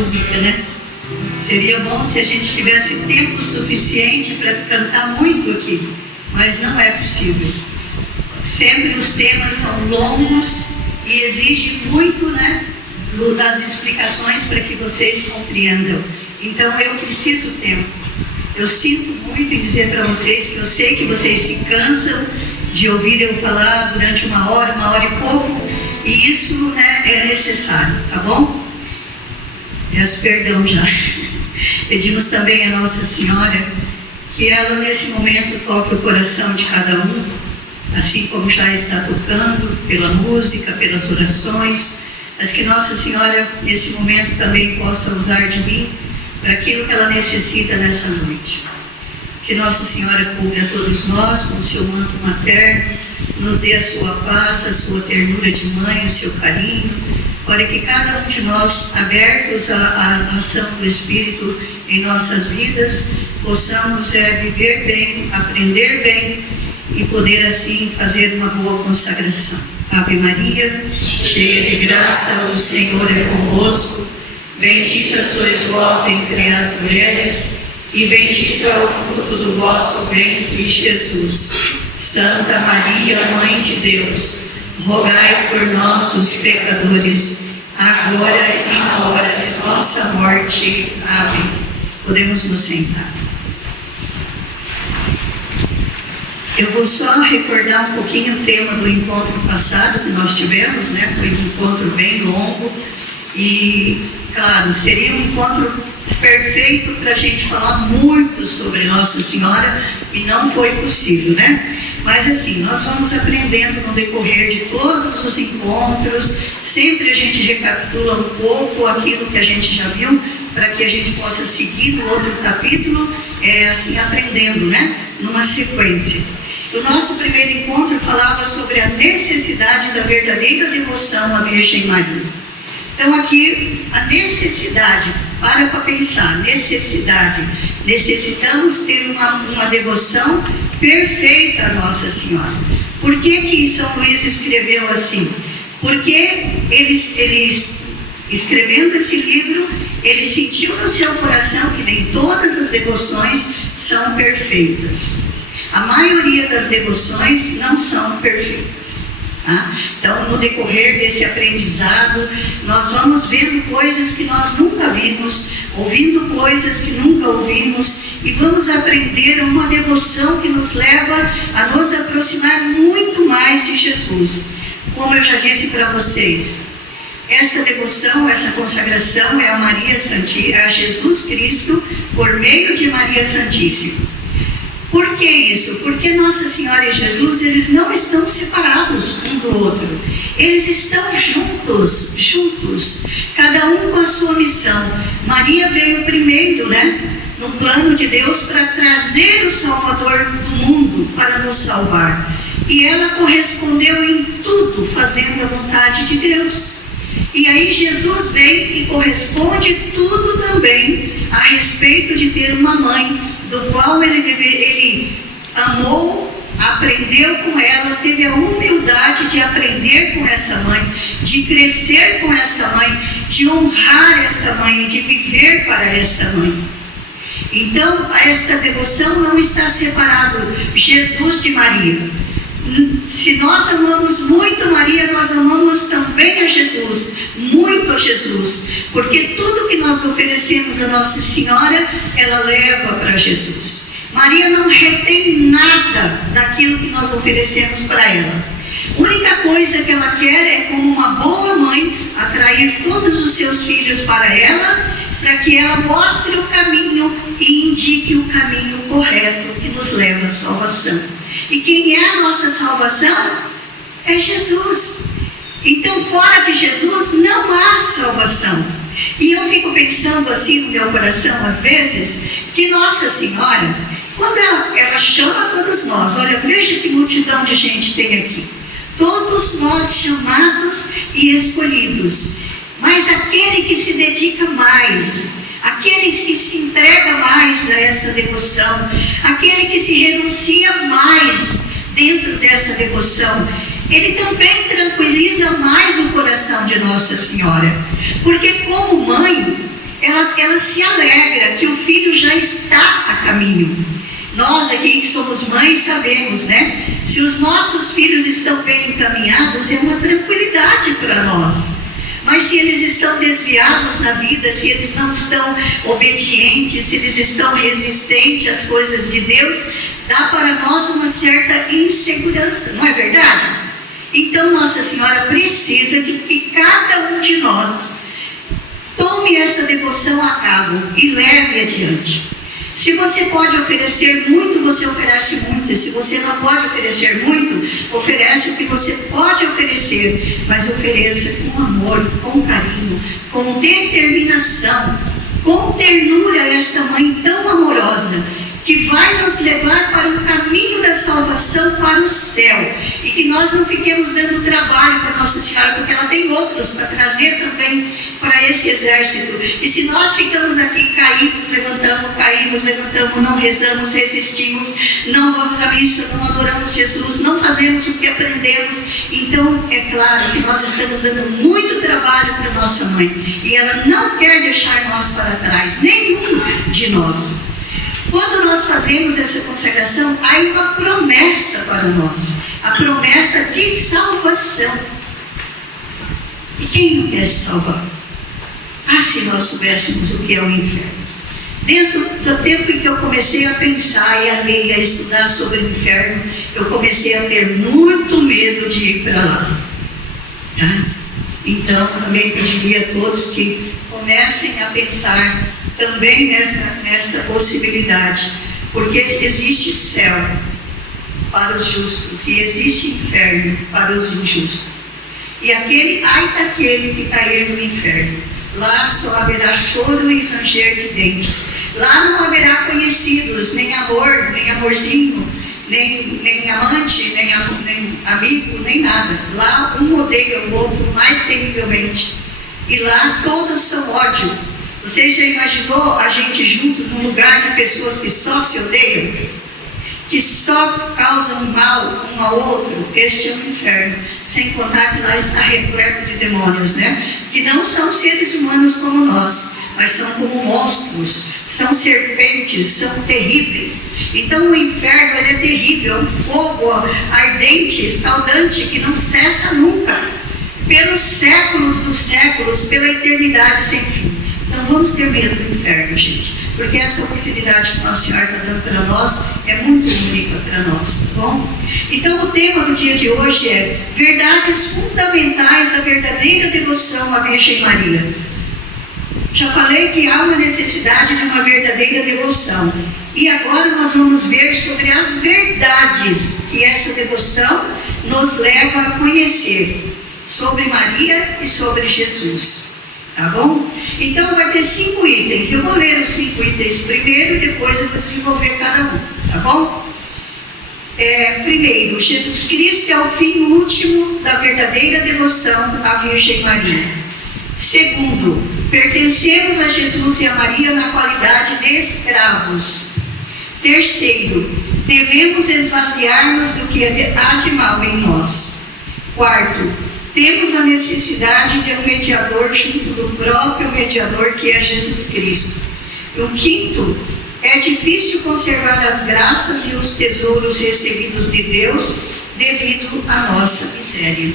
música, né? Seria bom se a gente tivesse tempo suficiente para cantar muito aqui, mas não é possível. Sempre os temas são longos e exigem muito, né, das explicações para que vocês compreendam. Então eu preciso tempo. Eu sinto muito em dizer para vocês que eu sei que vocês se cansam de ouvir eu falar durante uma hora e pouco, e isso, né, é necessário, tá bom? Peço perdão já. Pedimos também a Nossa Senhora que ela nesse momento toque o coração de cada um, assim como já está tocando pela música, pelas orações, mas que Nossa Senhora nesse momento também possa usar de mim para aquilo que ela necessita nessa noite. Que Nossa Senhora cubra todos nós com o seu manto materno, nos dê a sua paz, a sua ternura de mãe, o seu carinho, para que cada um de nós, abertos à ação do Espírito em nossas vidas, possamos viver bem, aprender bem e poder assim fazer uma boa consagração. Ave Maria, cheia de graça, o Senhor é convosco, bendita sois vós entre as mulheres, e bendito é o fruto do vosso ventre, Jesus. Santa Maria, Mãe de Deus, rogai por nós, os pecadores, agora e na hora de nossa morte. Amém. Podemos nos sentar. Eu vou só recordar um pouquinho o tema do encontro passado que nós tivemos, né? Foi um encontro bem longo e, claro, seria um encontro perfeito para a gente falar muito sobre Nossa Senhora e não foi possível, né? Mas assim, nós vamos aprendendo no decorrer de todos os encontros, sempre a gente recapitula um pouco aquilo que a gente já viu, para que a gente possa seguir no outro capítulo, assim, aprendendo, né? Numa sequência. O nosso primeiro encontro falava sobre a necessidade da verdadeira devoção à Virgem Maria. Então aqui, a necessidade, para pensar, necessidade. Necessitamos ter uma devoção perfeita à Nossa Senhora. Por que São Luís escreveu assim? Porque ele escrevendo esse livro, ele sentiu no seu coração que nem todas as devoções são perfeitas. A maioria das devoções não são perfeitas. Tá? Então, no decorrer desse aprendizado, nós vamos vendo coisas que nós nunca vimos, ouvindo coisas que nunca ouvimos, e vamos aprender uma devoção que nos leva a nos aproximar muito mais de Jesus. Como eu já disse para vocês, esta devoção, essa consagração é a Jesus Cristo por meio de Maria Santíssima. Por que isso? Porque Nossa Senhora e Jesus, eles não estão separados um do outro. Eles estão juntos, cada um com a sua missão. Maria veio primeiro, né, no plano de Deus para trazer o Salvador do mundo, para nos salvar. E ela correspondeu em tudo, fazendo a vontade de Deus. E aí Jesus vem e corresponde tudo também a respeito de ter uma mãe, do qual ele amou, aprendeu com ela, teve a humildade de aprender com essa mãe, de crescer com esta mãe, de honrar esta mãe, de viver para esta mãe. Então, esta devoção não está separado Jesus de Maria. Se nós amamos muito Maria, nós amamos também a Jesus, muito a Jesus, porque tudo que nós oferecemos a Nossa Senhora, ela leva para Jesus. Maria não retém nada daquilo que nós oferecemos para ela. A única coisa que ela quer é, como uma boa mãe, atrair todos os seus filhos para ela, para que ela mostre o caminho e indique o caminho correto que nos leva à salvação. E quem é a nossa salvação? É Jesus. Então, fora de Jesus não há salvação. E eu fico pensando assim no meu coração, às vezes, que Nossa Senhora, quando ela chama todos nós, olha, veja que multidão de gente tem aqui. Todos nós chamados e escolhidos. Mas aquele que se dedica mais, aquele que se entrega mais a essa devoção, aquele que se renuncia mais dentro dessa devoção, ele também tranquiliza mais o coração de Nossa Senhora. Porque como mãe, ela se alegra que o filho já está a caminho. Nós aqui que somos mães sabemos, né? Se os nossos filhos estão bem encaminhados, é uma tranquilidade para nós. Mas se eles estão desviados na vida, se eles não estão obedientes, se eles estão resistentes às coisas de Deus, dá para nós uma certa insegurança, não é verdade? Então Nossa Senhora precisa de que cada um de nós tome essa devoção a cabo e leve adiante. Se você pode oferecer muito, você oferece muito. E se você não pode oferecer muito, oferece o que você pode oferecer. Mas ofereça com amor, com carinho, com determinação, com ternura esta mãe tão amorosa, que vai nos levar para o caminho da salvação, para o céu. E que nós não fiquemos dando trabalho para Nossa Senhora, porque ela tem outros para trazer também para esse exército. E se nós ficamos aqui, caímos, levantamos, não rezamos, resistimos, não vamos à missa, não adoramos Jesus, não fazemos o que aprendemos, então é claro que nós estamos dando muito trabalho para nossa mãe. E ela não quer deixar nós para trás, nenhum de nós. Quando nós fazemos essa consagração, há uma promessa para nós, a promessa de salvação. E quem não quer se salvar? Ah, se nós soubéssemos o que é o inferno. Desde o tempo em que eu comecei a pensar e a ler e a estudar sobre o inferno, eu comecei a ter muito medo de ir para lá. Tá? Então, também pediria a todos que comecem a pensar também nesta possibilidade, porque existe céu para os justos e existe inferno para os injustos. E ai daquele que cair no inferno, lá só haverá choro e ranger de dentes. Lá não haverá conhecidos, nem amor, nem amorzinho, nem amante, nem amigo, nem nada. Lá um odeia o outro mais terrivelmente. E lá todos são ódio. Você já imaginou a gente junto num lugar de pessoas que só se odeiam? Que só causam mal um ao outro? Este é um inferno. Sem contar que lá está repleto de demônios, né? Que não são seres humanos como nós, mas são como monstros, são serpentes, são terríveis. Então o inferno ele é terrível, é um fogo ardente, escaldante, que não cessa nunca, pelos séculos dos séculos, pela eternidade sem fim. Então vamos ter medo do inferno, gente, porque essa oportunidade que Nossa Senhora está dando para nós é muito única para nós, tá bom? Então o tema do dia de hoje é verdades fundamentais da verdadeira devoção à Virgem Maria. Já falei que há uma necessidade de uma verdadeira devoção. E agora nós vamos ver sobre as verdades que essa devoção nos leva a conhecer sobre Maria e sobre Jesus. Tá bom? Então vai ter 5 itens. Eu vou ler os 5 itens primeiro e depois eu vou desenvolver cada um. Tá bom? Primeiro, Jesus Cristo é o fim último da verdadeira devoção à Virgem Maria. Segundo, pertencemos a Jesus e a Maria na qualidade de escravos. Terceiro, devemos esvaziar-nos do que há de mal em nós. Quarto, temos a necessidade de um mediador junto do próprio mediador que é Jesus Cristo. O quinto, é difícil conservar as graças e os tesouros recebidos de Deus devido à nossa miséria.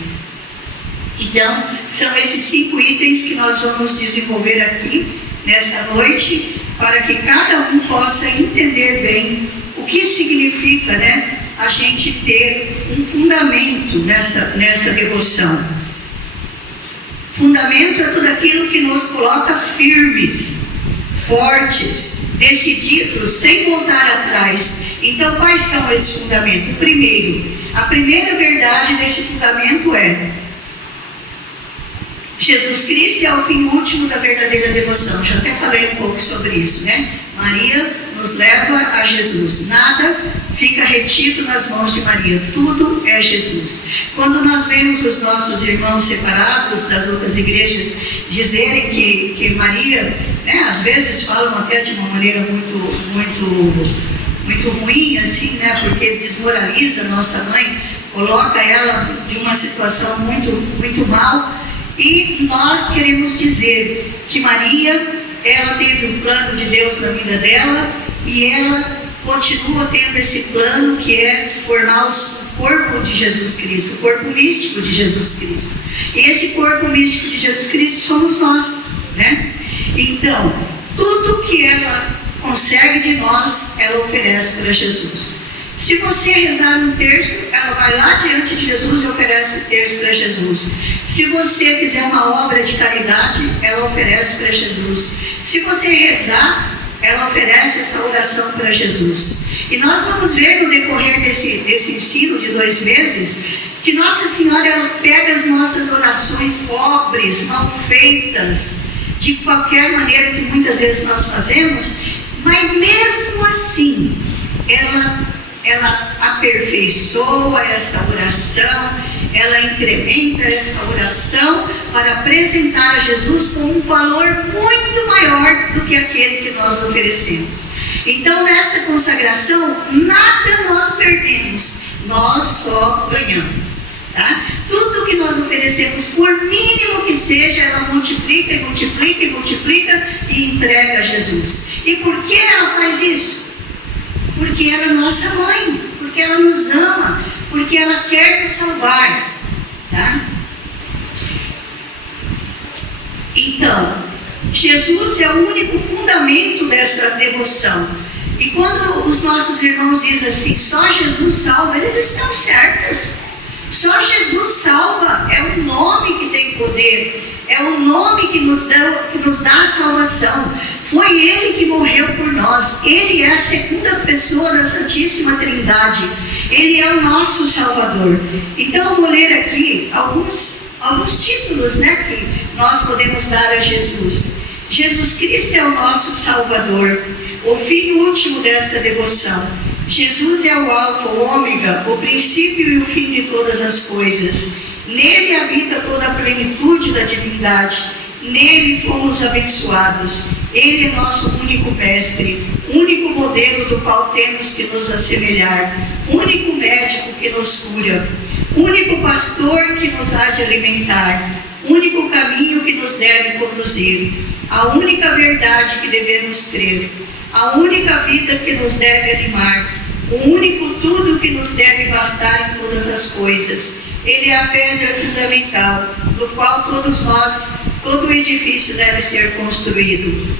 Então, são esses 5 itens que nós vamos desenvolver aqui nesta noite, para que cada um possa entender bem o que significa, né, a gente ter um fundamento nessa devoção. Fundamento é tudo aquilo que nos coloca firmes, fortes, decididos, sem voltar atrás. Então, quais são esses fundamentos? Primeiro, a primeira verdade desse fundamento é: Jesus Cristo é o fim último da verdadeira devoção. Já até falei um pouco sobre isso, né? Maria nos leva a Jesus. Nada fica retido nas mãos de Maria. Tudo é Jesus. Quando nós vemos os nossos irmãos separados das outras igrejas dizerem que Maria, né, às vezes falam até de uma maneira muito ruim, assim, né? Porque desmoraliza a nossa mãe, coloca ela de uma situação muito mal. E nós queremos dizer que Maria ela teve um plano de Deus na vida dela e ela continua tendo esse plano, que é formar o corpo de Jesus Cristo, o corpo místico de Jesus Cristo. E esse corpo místico de Jesus Cristo somos nós, né? Então, tudo que ela consegue de nós, ela oferece para Jesus. Se você rezar um terço, ela vai lá diante de Jesus e oferece terço para Jesus. Se você fizer uma obra de caridade, ela oferece para Jesus. Se você rezar, ela oferece essa oração para Jesus. E nós vamos ver no decorrer desse ensino de 2 meses, que Nossa Senhora, ela pega as nossas orações pobres, mal feitas, de qualquer maneira que muitas vezes nós fazemos, mas mesmo assim, ela aperfeiçoa esta oração, ela incrementa esta oração para apresentar a Jesus com um valor muito maior do que aquele que nós oferecemos. Então, nesta consagração, nada nós perdemos, nós só ganhamos. Tá? Tudo que nós oferecemos, por mínimo que seja, ela multiplica e multiplica e multiplica e entrega a Jesus. E por que ela faz isso? Porque ela é nossa mãe, porque ela nos ama, porque ela quer nos salvar. Tá? Então, Jesus é o único fundamento dessa devoção. E quando os nossos irmãos dizem assim, só Jesus salva, eles estão certos. Só Jesus salva, é o nome que tem poder, é o nome que nos dá a salvação. Foi Ele que morreu por nós, Ele é a segunda pessoa da Santíssima Trindade, Ele é o nosso Salvador. Então eu vou ler aqui alguns títulos, né, que nós podemos dar a Jesus. Jesus Cristo é o nosso Salvador, o fim último desta devoção. Jesus é o alfa, o ômega, o princípio e o fim de todas as coisas. Nele habita toda a plenitude da divindade. Nele fomos abençoados. Ele é nosso único mestre, único modelo do qual temos que nos assemelhar, único médico que nos cura, único pastor que nos há de alimentar, único caminho que nos deve conduzir, a única verdade que devemos crer, a única vida que nos deve animar, o único tudo que nos deve bastar em todas as coisas. Ele é a pedra fundamental, do qual todo o edifício deve ser construído.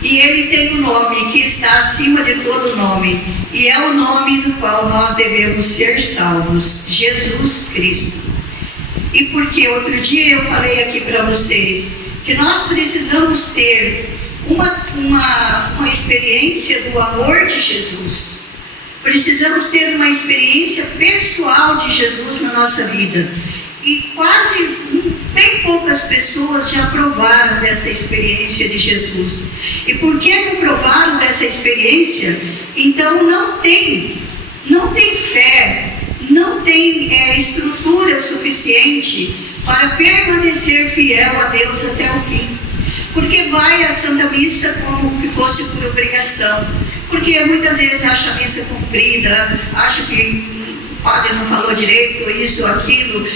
E Ele tem um nome que está acima de todo nome, e é o nome do qual nós devemos ser salvos, Jesus Cristo. E porque outro dia eu falei aqui para vocês, que nós precisamos ter uma experiência do amor de Jesus. Precisamos ter uma experiência pessoal de Jesus na nossa vida. E bem poucas pessoas já provaram dessa experiência de Jesus. E porque não provaram dessa experiência, então não tem fé, não tem estrutura suficiente para permanecer fiel a Deus até o fim. Porque vai à Santa Missa como que fosse por obrigação. Porque muitas vezes acha a missa cumprida, acha que o padre não falou direito, isso ou aquilo,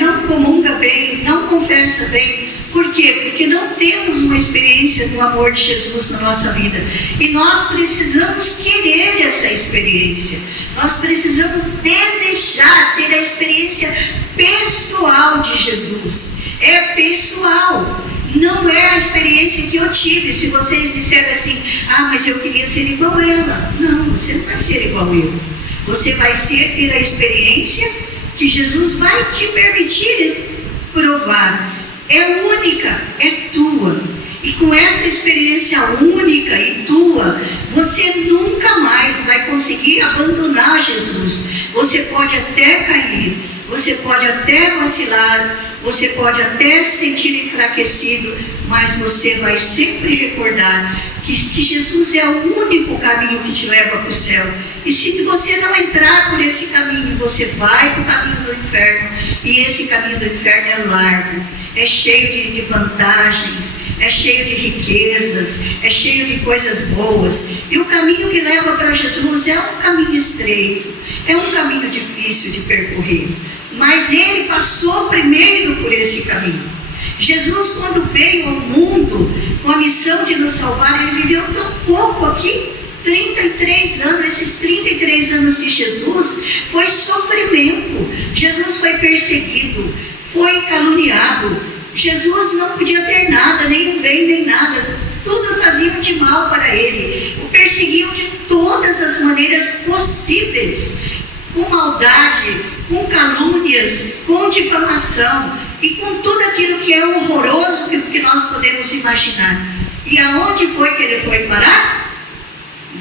não comunga bem, não confessa bem. Por quê? Porque não temos uma experiência do amor de Jesus na nossa vida. E nós precisamos querer essa experiência. Nós precisamos desejar ter a experiência pessoal de Jesus. É pessoal. Não é a experiência que eu tive. Se vocês disserem assim, mas eu queria ser igual a ela. Não, você não vai ser igual eu. Você vai ter a experiência que Jesus vai te permitir provar. É única, é tua. E com essa experiência única e tua, você nunca mais vai conseguir abandonar Jesus. Você pode até cair, você pode até vacilar, você pode até se sentir enfraquecido, mas você vai sempre recordar que Jesus é o único caminho que te leva para o céu. E se você não entrar por esse caminho, você vai para o caminho do inferno. E esse caminho do inferno é largo, é cheio de vantagens, é cheio de riquezas, é cheio de coisas boas. E o caminho que leva para Jesus é um caminho estreito, é um caminho difícil de percorrer. Mas Ele passou primeiro por esse caminho. Jesus, quando veio ao mundo com a missão de nos salvar, ele viveu tão pouco aqui, 33 anos. Esses 33 anos de Jesus foi sofrimento. Jesus foi perseguido, foi caluniado. Jesus não podia ter nada, nem o bem, nem nada. Tudo faziam de mal para ele. O perseguiam de todas as maneiras possíveis, com maldade, com calúnias, com difamação e com tudo aquilo que é horroroso que nós podemos imaginar. E aonde foi que ele foi parar?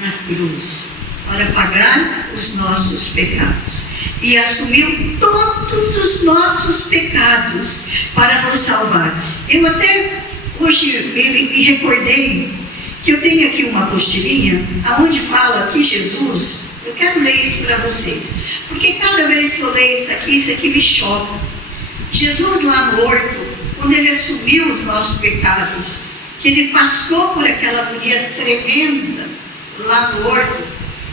Na cruz, para pagar os nossos pecados. E assumiu todos os nossos pecados para nos salvar. Eu até hoje me recordei que eu tenho aqui uma apostilinha, aonde fala que Jesus, eu quero ler isso para vocês, porque cada vez que eu leio isso aqui me choca. Jesus lá no horto, quando ele assumiu os nossos pecados, que ele passou por aquela agonia tremenda lá no horto,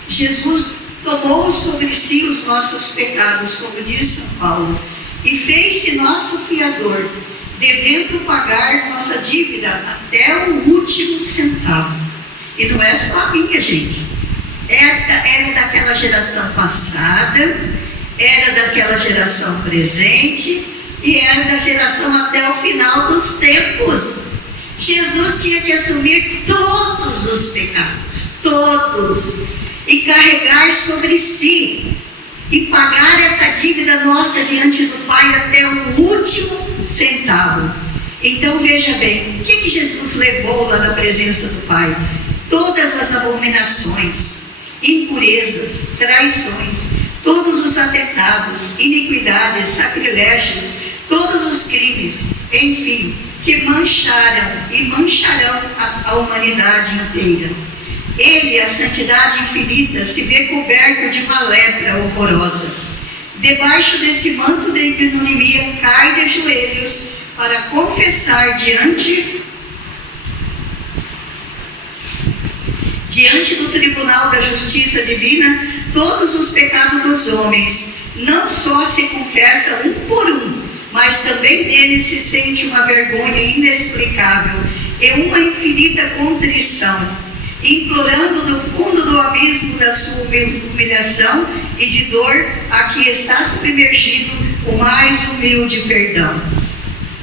Jesus tomou sobre si os nossos pecados, como diz São Paulo, e fez-se nosso fiador, devendo pagar nossa dívida até o último centavo. E não é só a minha, gente. Era daquela geração passada, era daquela geração presente e era da geração até o final dos tempos. Jesus tinha que assumir todos os pecados, todos, e carregar sobre si e pagar essa dívida nossa diante do Pai até o último centavo. Então veja bem, o que Jesus levou lá na presença do Pai? Todas as abominações, impurezas, traições, todos os atentados, iniquidades, sacrilégios, todos os crimes, enfim, que mancharam e mancharão a humanidade inteira. Ele, a santidade infinita, se vê coberto de uma lepra horrorosa. Debaixo desse manto de ignomínia, cai de joelhos para confessar diante do tribunal da justiça divina todos os pecados dos homens. Não só se confessa um por um, mas também dele se sente uma vergonha inexplicável e uma infinita contrição, implorando do fundo do abismo da sua humilhação e de dor a que está submergido o mais humilde perdão.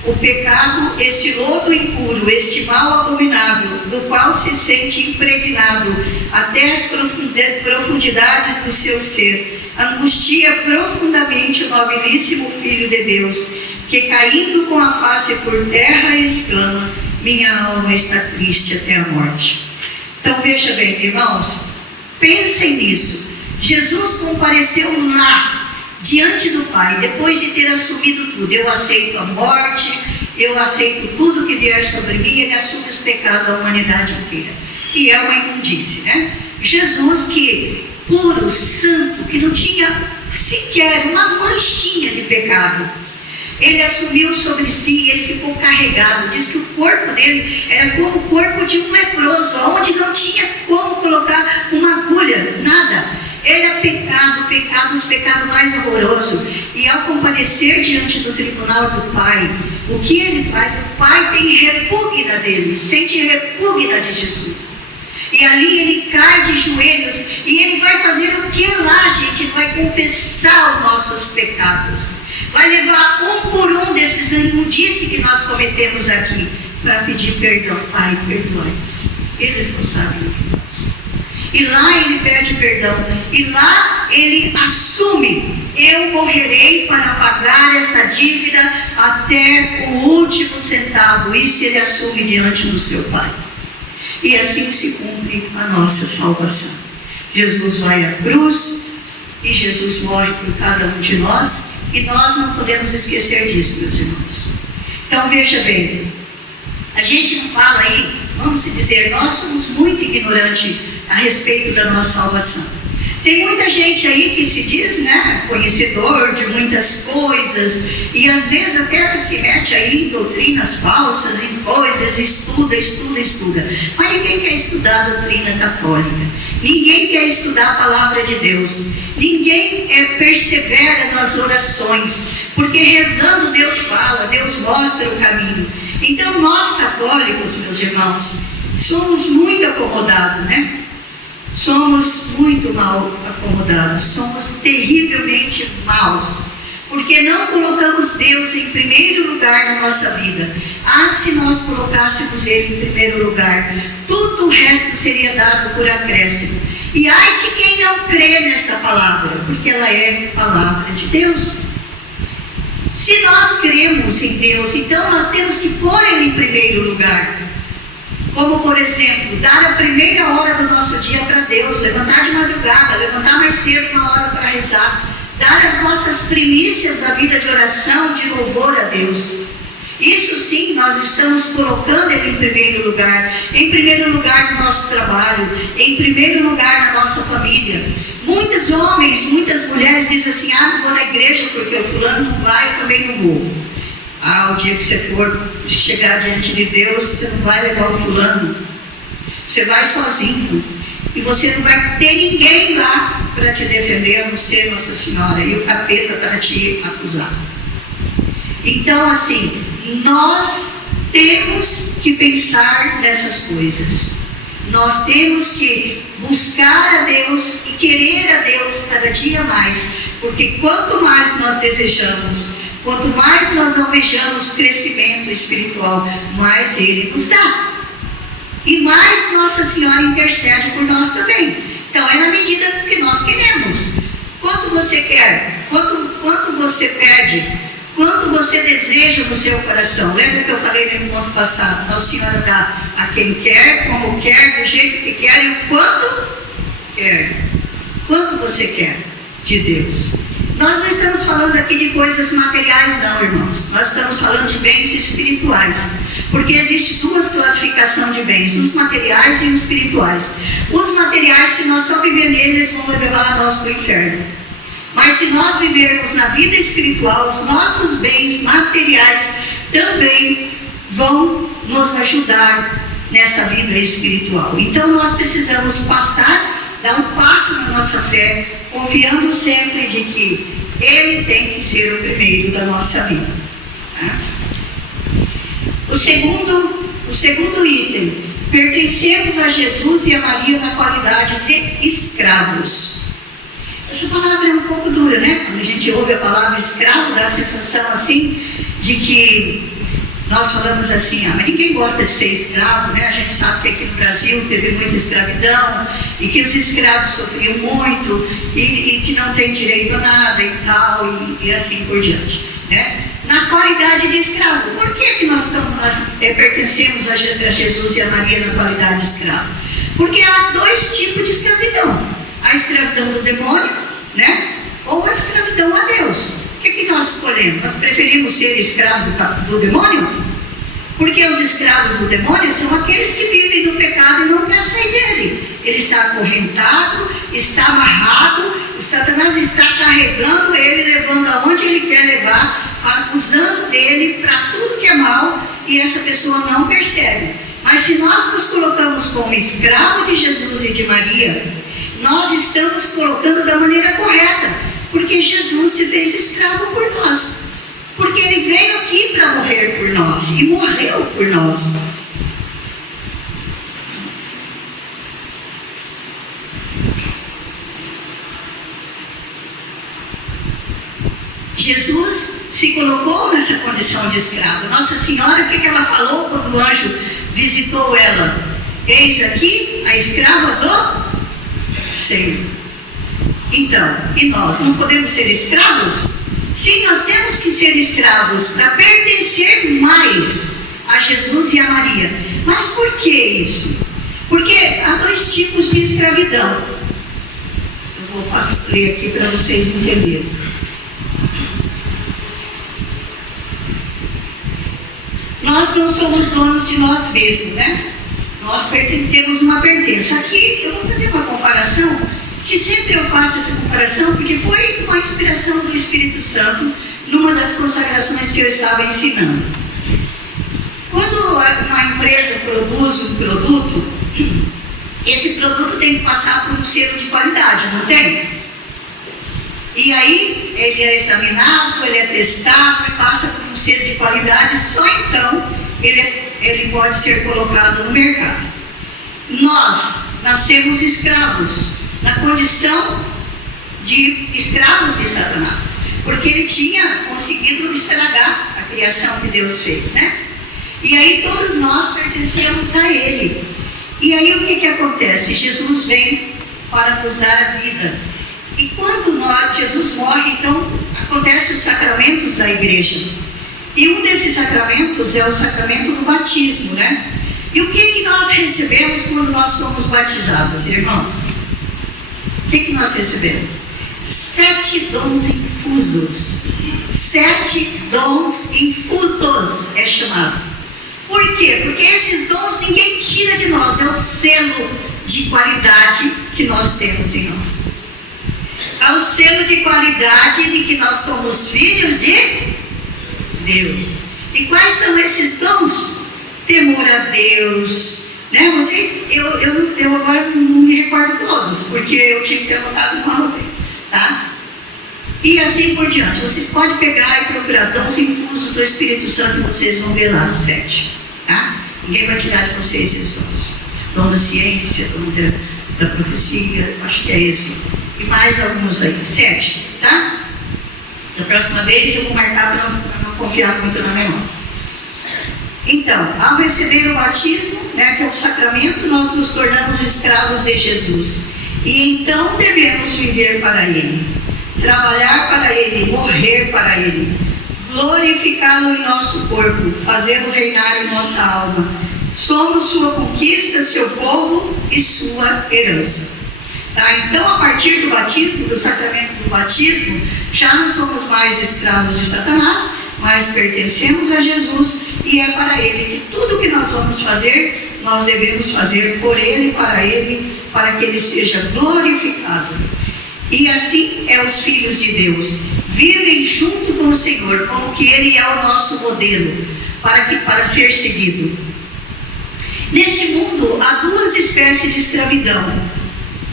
O pecado, este lodo impuro, este mal abominável, do qual se sente impregnado até as profundidades do seu ser, angustia profundamente o nobilíssimo Filho de Deus, que caindo com a face por terra exclama: minha alma está triste até a morte. Então veja bem, irmãos, pensem nisso. Jesus compareceu lá, diante do Pai, depois de ter assumido tudo. Eu aceito a morte, eu aceito tudo que vier sobre mim. Ele assume os pecados da humanidade inteira. E é uma imundície, né? Jesus, que puro, santo, que não tinha sequer uma manchinha de pecado, ele assumiu sobre si, ele ficou carregado. Diz que o corpo dele era como o corpo de um leproso, onde não tinha como colocar uma agulha, nada. Era pecado, os pecados mais horrorosos. E ao comparecer diante do tribunal do Pai, o que ele faz? O Pai tem repugna dele, sente repugna de Jesus. E ali ele cai de joelhos e ele vai fazer o que lá, gente? Ele vai confessar os nossos pecados. Vai levar um por um desses imundícies que nós cometemos aqui para pedir perdão. Pai, perdoa-nos. Eles não sabem o que fazem. E lá ele pede perdão. E lá ele assume: eu morrerei para pagar essa dívida até o último centavo. Isso ele assume diante do seu Pai. E assim se cumpre a nossa salvação. Jesus vai à cruz e Jesus morre por cada um de nós. E nós não podemos esquecer disso, meus irmãos. Então veja bem, a gente não fala aí, vamos dizer, nós somos muito ignorantes a respeito da nossa salvação. Tem muita gente aí que se diz, né, conhecedor de muitas coisas, e às vezes até se mete aí em doutrinas falsas, em coisas, estuda. Mas ninguém quer estudar a doutrina católica, ninguém quer estudar a palavra de Deus, ninguém persevera nas orações. porque rezando Deus fala, Deus mostra o caminho. Então nós católicos, meus irmãos, somos muito acomodados, né? Somos muito mal acomodados, somos terrivelmente maus, porque não colocamos Deus em primeiro lugar na nossa vida. Ah, se nós colocássemos Ele em primeiro lugar, tudo o resto seria dado por acréscimo. E ai de quem não crê nesta palavra, porque ela é palavra de Deus. Se nós cremos em Deus, então nós temos que pôr Ele em primeiro lugar. Como, por exemplo, dar a primeira hora do nosso dia para Deus, levantar de madrugada, levantar mais cedo uma hora para rezar, dar as nossas primícias da vida de oração, de louvor a Deus. Isso sim, nós estamos colocando Ele em primeiro lugar no nosso trabalho, em primeiro lugar na nossa família. Muitos homens, muitas mulheres dizem assim: ah, não vou na igreja porque o fulano não vai, eu também não vou. Ah, o dia que você for chegar diante de Deus, você não vai levar o fulano, você vai sozinho, e você não vai ter ninguém lá para te defender, a não ser Nossa Senhora e o capeta para te acusar. Então, assim, nós temos que pensar nessas coisas. Nós temos que buscar a Deus e querer a Deus cada dia mais, porque quanto mais nós desejamos, quanto mais nós almejamos crescimento espiritual, mais Ele nos dá. E mais Nossa Senhora intercede por nós também. Então é na medida que nós queremos. Quanto você quer? Quanto você pede? Quanto você deseja no seu coração? Lembra que eu falei no encontro passado? Nossa Senhora dá a quem quer, como quer, do jeito que quer e o quanto quer. Quanto você quer de Deus? Nós não estamos falando aqui de coisas materiais não, irmãos. Nós estamos falando de bens espirituais. Porque existe duas classificações de bens, os materiais e os espirituais. Os materiais, se nós só viver neles, vão levar nós para o inferno. Mas se nós vivermos na vida espiritual, os nossos bens materiais também vão nos ajudar nessa vida espiritual. Então nós precisamos dar um passo na nossa fé, confiando sempre de que Ele tem que ser o primeiro da nossa vida. Tá? O segundo item: pertencemos a Jesus e a Maria na qualidade de escravos. Essa palavra é um pouco dura, né? Quando a gente ouve a palavra escravo, dá a sensação assim de que nós falamos assim: ah, mas ninguém gosta de ser escravo, né? A gente sabe que aqui no Brasil teve muita escravidão e que os escravos sofriam muito e que não tem direito a nada e tal, e assim por diante, né? Na qualidade de escravo. Por que nós pertencemos a Jesus e a Maria na qualidade de escravo? Porque há dois tipos de escravidão: a escravidão do demônio, né? Ou a escravidão a Deus. O que nós escolhemos? Nós preferimos ser escravo do demônio? Porque os escravos do demônio são aqueles que vivem no pecado e não querem sair dele. Ele está acorrentado, está amarrado, o Satanás está carregando ele, levando aonde ele quer levar, usando dele para tudo que é mal, e essa pessoa não percebe. Mas se nós nos colocamos como escravo de Jesus e de Maria, nós estamos colocando da maneira correta, porque Jesus se fez escravo por nós, porque Ele veio aqui para morrer por nós e morreu por nós. Jesus se colocou nessa condição de escravo. Nossa Senhora, o que ela falou quando o anjo visitou ela? Eis aqui a escrava do Senhor. Então, e nós não podemos ser escravos? Sim, nós temos que ser escravos para pertencer mais a Jesus e a Maria. Mas por que isso? Porque há dois tipos de escravidão. Eu vou ler aqui para vocês entenderem. Nós não somos donos de nós mesmos, né? Nós temos uma pertença. Aqui eu vou fazer uma comparação, que sempre eu faço essa comparação, porque foi uma inspiração do Espírito Santo numa das consagrações que eu estava ensinando. Quando uma empresa produz um produto, esse produto tem que passar por um selo de qualidade, não tem? E aí ele é examinado, ele é testado e passa por um selo de qualidade, só então ele pode ser colocado no mercado. Nós nascemos escravos, na condição de escravos de Satanás, porque ele tinha conseguido estragar a criação que Deus fez, né? E aí todos nós pertencemos a ele. E aí o que acontece? Jesus vem para nos dar a vida. E quando Jesus morre, então acontecem os sacramentos da igreja. E um desses sacramentos é o sacramento do batismo, né? E o que nós recebemos quando nós somos batizados, irmãos? O que nós recebemos? 7 dons infusos. 7 dons infusos é chamado. Por quê? Porque esses dons ninguém tira de nós. É o selo de qualidade que nós temos em nós. É o selo de qualidade de que nós somos filhos de Deus. E quais são esses dons? Temor a Deus, né? Vocês, eu agora não me recordo todos, porque eu tinha que ter anotado e não anotei, tá? E assim por diante. Vocês podem pegar e procurar dons infusos do Espírito Santo e vocês vão ver lá 7, tá? Ninguém vai tirar de vocês esses dons. Dom da ciência, dom da profecia, acho que é esse. E mais alguns aí, 7, tá? Da próxima vez eu vou marcar para não confiar muito na memória. Então, ao receber o batismo, né, que é o sacramento, nós nos tornamos escravos de Jesus. E então devemos viver para Ele, trabalhar para Ele, morrer para Ele, glorificá-lo em nosso corpo, fazê-lo reinar em nossa alma. Somos sua conquista, seu povo e sua herança. Tá? Então, a partir do batismo, do sacramento do batismo, já não somos mais escravos de Satanás, mas pertencemos a Jesus e é para Ele que tudo que nós vamos fazer, nós devemos fazer por Ele, para que Ele seja glorificado. E assim é os filhos de Deus, vivem junto com o Senhor, como que Ele é o nosso modelo, para ser seguido. Neste mundo há 2 espécies de escravidão,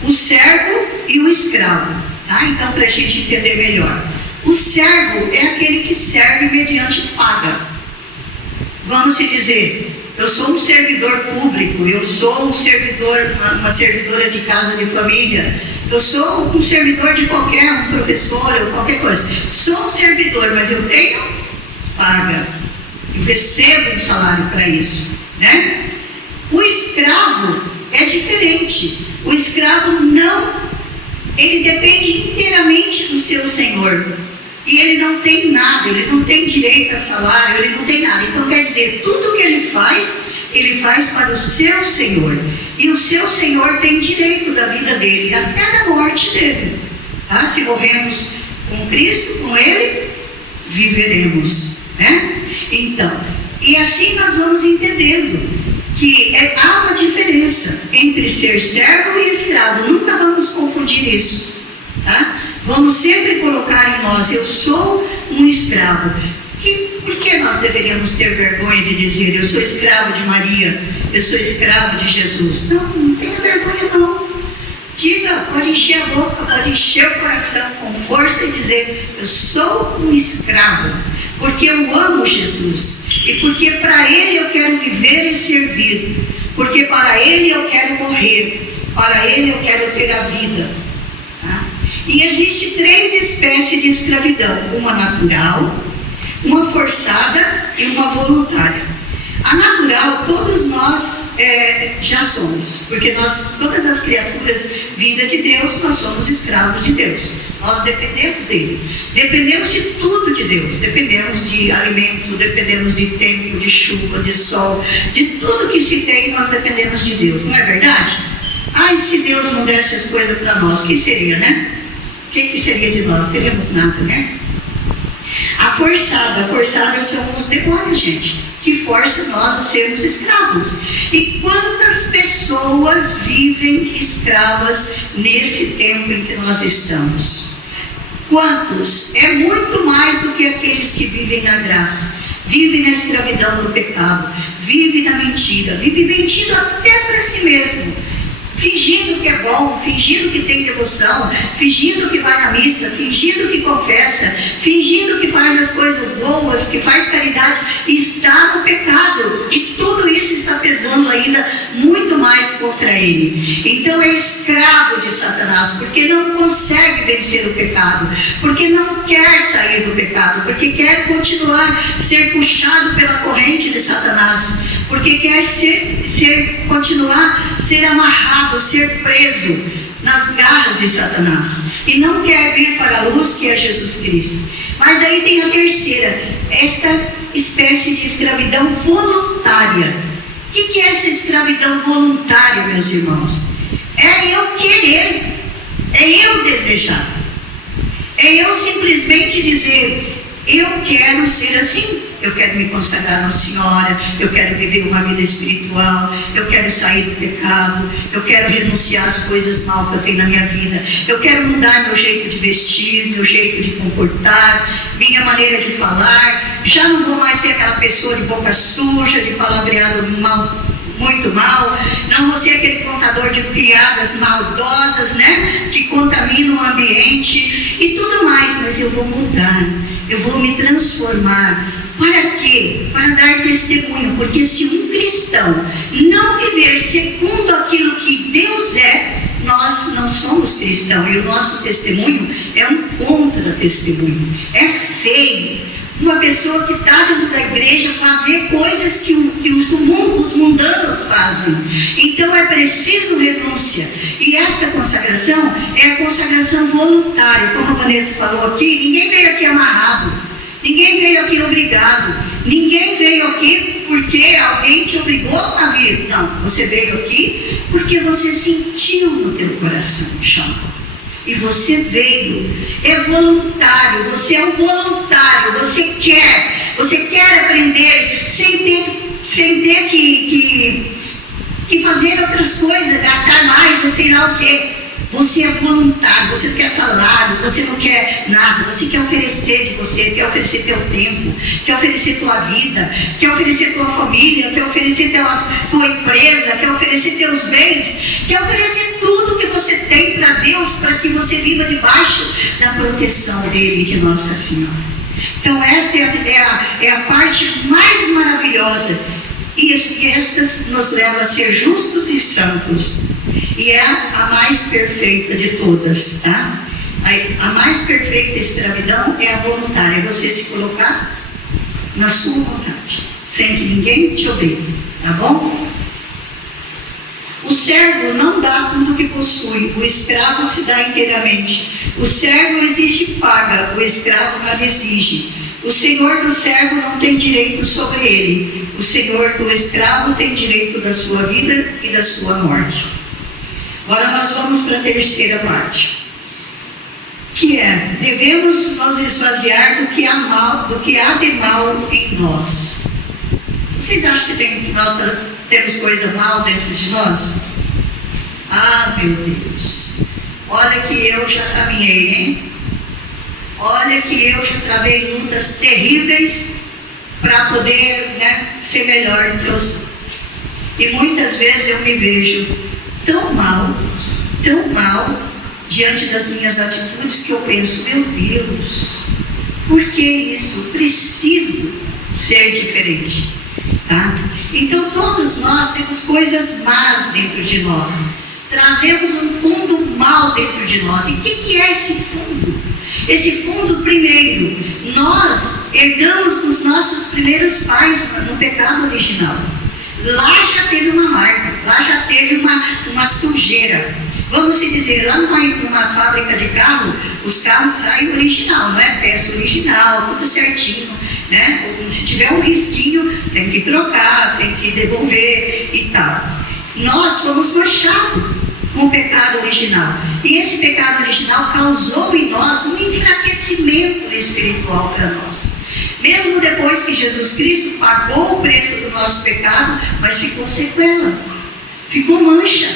o servo e o escravo, tá? Então, para a gente entender melhor, o servo é aquele que serve mediante paga. Vamos se dizer, eu sou um servidor público, eu sou um servidor, uma servidora de casa de família, eu sou um servidor de um professor ou qualquer coisa. Sou um servidor, mas eu tenho paga. Eu recebo um salário para isso, né? O escravo é diferente. O escravo ele depende inteiramente do seu senhor. E ele não tem nada, ele não tem direito a salário, ele não tem nada. Então quer dizer, tudo que ele faz para o seu senhor. E o seu senhor tem direito da vida dele, até da morte dele. Tá? Se morremos com Cristo, com Ele, viveremos, né? Então, e assim nós vamos entendendo que há uma diferença entre ser servo e escravo. Nunca vamos confundir isso, tá? Vamos sempre colocar em nós, eu sou um escravo. Por que nós deveríamos ter vergonha de dizer, eu sou escravo de Maria, eu sou escravo de Jesus? Não tenha vergonha não. Diga, pode encher a boca, pode encher o coração com força e dizer, eu sou um escravo, porque eu amo Jesus, e porque para Ele eu quero viver e servir, porque para Ele eu quero morrer, para Ele eu quero ter a vida. Tá? E existe 3 espécies de escravidão, uma natural, uma forçada e uma voluntária. A natural, todos nós já somos, porque todas as criaturas vindas de Deus, nós somos escravos de Deus. Nós dependemos dele. Dependemos de tudo de Deus. Dependemos de alimento, dependemos de tempo, de chuva, de sol, de tudo que se tem, nós dependemos de Deus. Não é verdade? Ai, se Deus não desse as coisas para nós, o que seria, né? O que seria de nós? Teríamos nada, né? A forçada são os demônios, gente, que forçam nós a sermos escravos. E quantas pessoas vivem escravas nesse tempo em que nós estamos? Quantos? É muito mais do que aqueles que vivem na graça, vivem na escravidão do pecado, vivem na mentira, vivem mentindo até para si mesmo, fingindo que é bom, fingindo que tem devoção, fingindo que vai na missa, fingindo que confessa, fingindo que faz as coisas boas, que faz caridade, e está no pecado. E tudo isso está pesando ainda muito mais contra ele. Então é escravo de Satanás, porque não consegue vencer o pecado, porque não quer sair do pecado, porque quer continuar ser puxado pela corrente de Satanás, porque quer continuar ser amarrado, ser preso nas garras de Satanás, e não quer vir para a luz, que é Jesus Cristo. Mas daí tem a terceira, esta espécie de escravidão voluntária. O que é essa escravidão voluntária, meus irmãos? É eu querer, é eu desejar, é eu simplesmente dizer: eu quero ser assim, eu quero me consagrar a Nossa Senhora, eu quero viver uma vida espiritual, eu quero sair do pecado, eu quero renunciar às coisas mal que eu tenho na minha vida, eu quero mudar meu jeito de vestir, meu jeito de comportar, minha maneira de falar. Já não vou mais ser aquela pessoa de boca suja, de palavreado mal, muito mal, não vou ser aquele contador de piadas maldosas, né, que contamina o ambiente e tudo mais, mas eu vou mudar, eu vou me transformar. Para quê? Para dar testemunho, porque se um cristão não viver segundo aquilo que Deus é, nós não somos cristãos, e o nosso testemunho é um contra-testemunho, é feio. Uma pessoa que está dentro da igreja fazer coisas que os mundanos fazem. Então é preciso renúncia. E esta consagração é a consagração voluntária. Como a Vanessa falou aqui, ninguém veio aqui amarrado, ninguém veio aqui obrigado, ninguém veio aqui porque alguém te obrigou a vir. Não, você veio aqui porque você sentiu no teu coração o chamado. E você veio, é voluntário, você é um voluntário, você quer aprender sem ter que fazer outras coisas, gastar mais, ou sei lá o quê. Você é voluntário, você não quer salário, você não quer nada, você quer oferecer de você, quer oferecer teu tempo, quer oferecer tua vida, quer oferecer tua família, quer oferecer tua empresa, quer oferecer teus bens, quer oferecer tudo que você tem para Deus, para que você viva debaixo da proteção dele e de Nossa Senhora. Então esta é a parte mais maravilhosa. Isso, que estas nos leva a ser justos e santos. E é a mais perfeita de todas, tá? A mais perfeita escravidão é a voluntária, é você se colocar na sua vontade, sem que ninguém te obrigue, tá bom? O servo não dá tudo que possui, o escravo se dá inteiramente. O servo exige paga, o escravo nada exige. O senhor do servo não tem direito sobre ele, o senhor do escravo tem direito da sua vida e da sua morte. Agora nós vamos para a terceira parte, que é: devemos nos esvaziar do que há de mal em nós. Vocês acham que nós temos coisa mal dentro de nós? Ah, meu Deus, olha que eu já caminhei, hein? Olha que eu já travei lutas terríveis para poder, ser melhor do que eu sou. E muitas vezes eu me vejo tão mal diante das minhas atitudes, que eu penso: meu Deus, por que isso? Preciso ser diferente, tá? Então todos nós temos coisas más dentro de nós, trazemos um fundo mal dentro de nós. E o que é esse fundo? Esse fundo, primeiro, nós herdamos dos nossos primeiros pais no pecado original. Lá já teve uma marca, lá já teve uma sujeira. Vamos se dizer, lá numa fábrica de carro, os carros saem original, não é? Peça original, tudo certinho, né? Se tiver um risquinho, tem que trocar, tem que devolver e tal. Nós fomos manchados com o pecado original. E esse pecado original causou em nós um enfraquecimento espiritual para nós. Mesmo depois que Jesus Cristo pagou o preço do nosso pecado, mas ficou sequela, ficou mancha.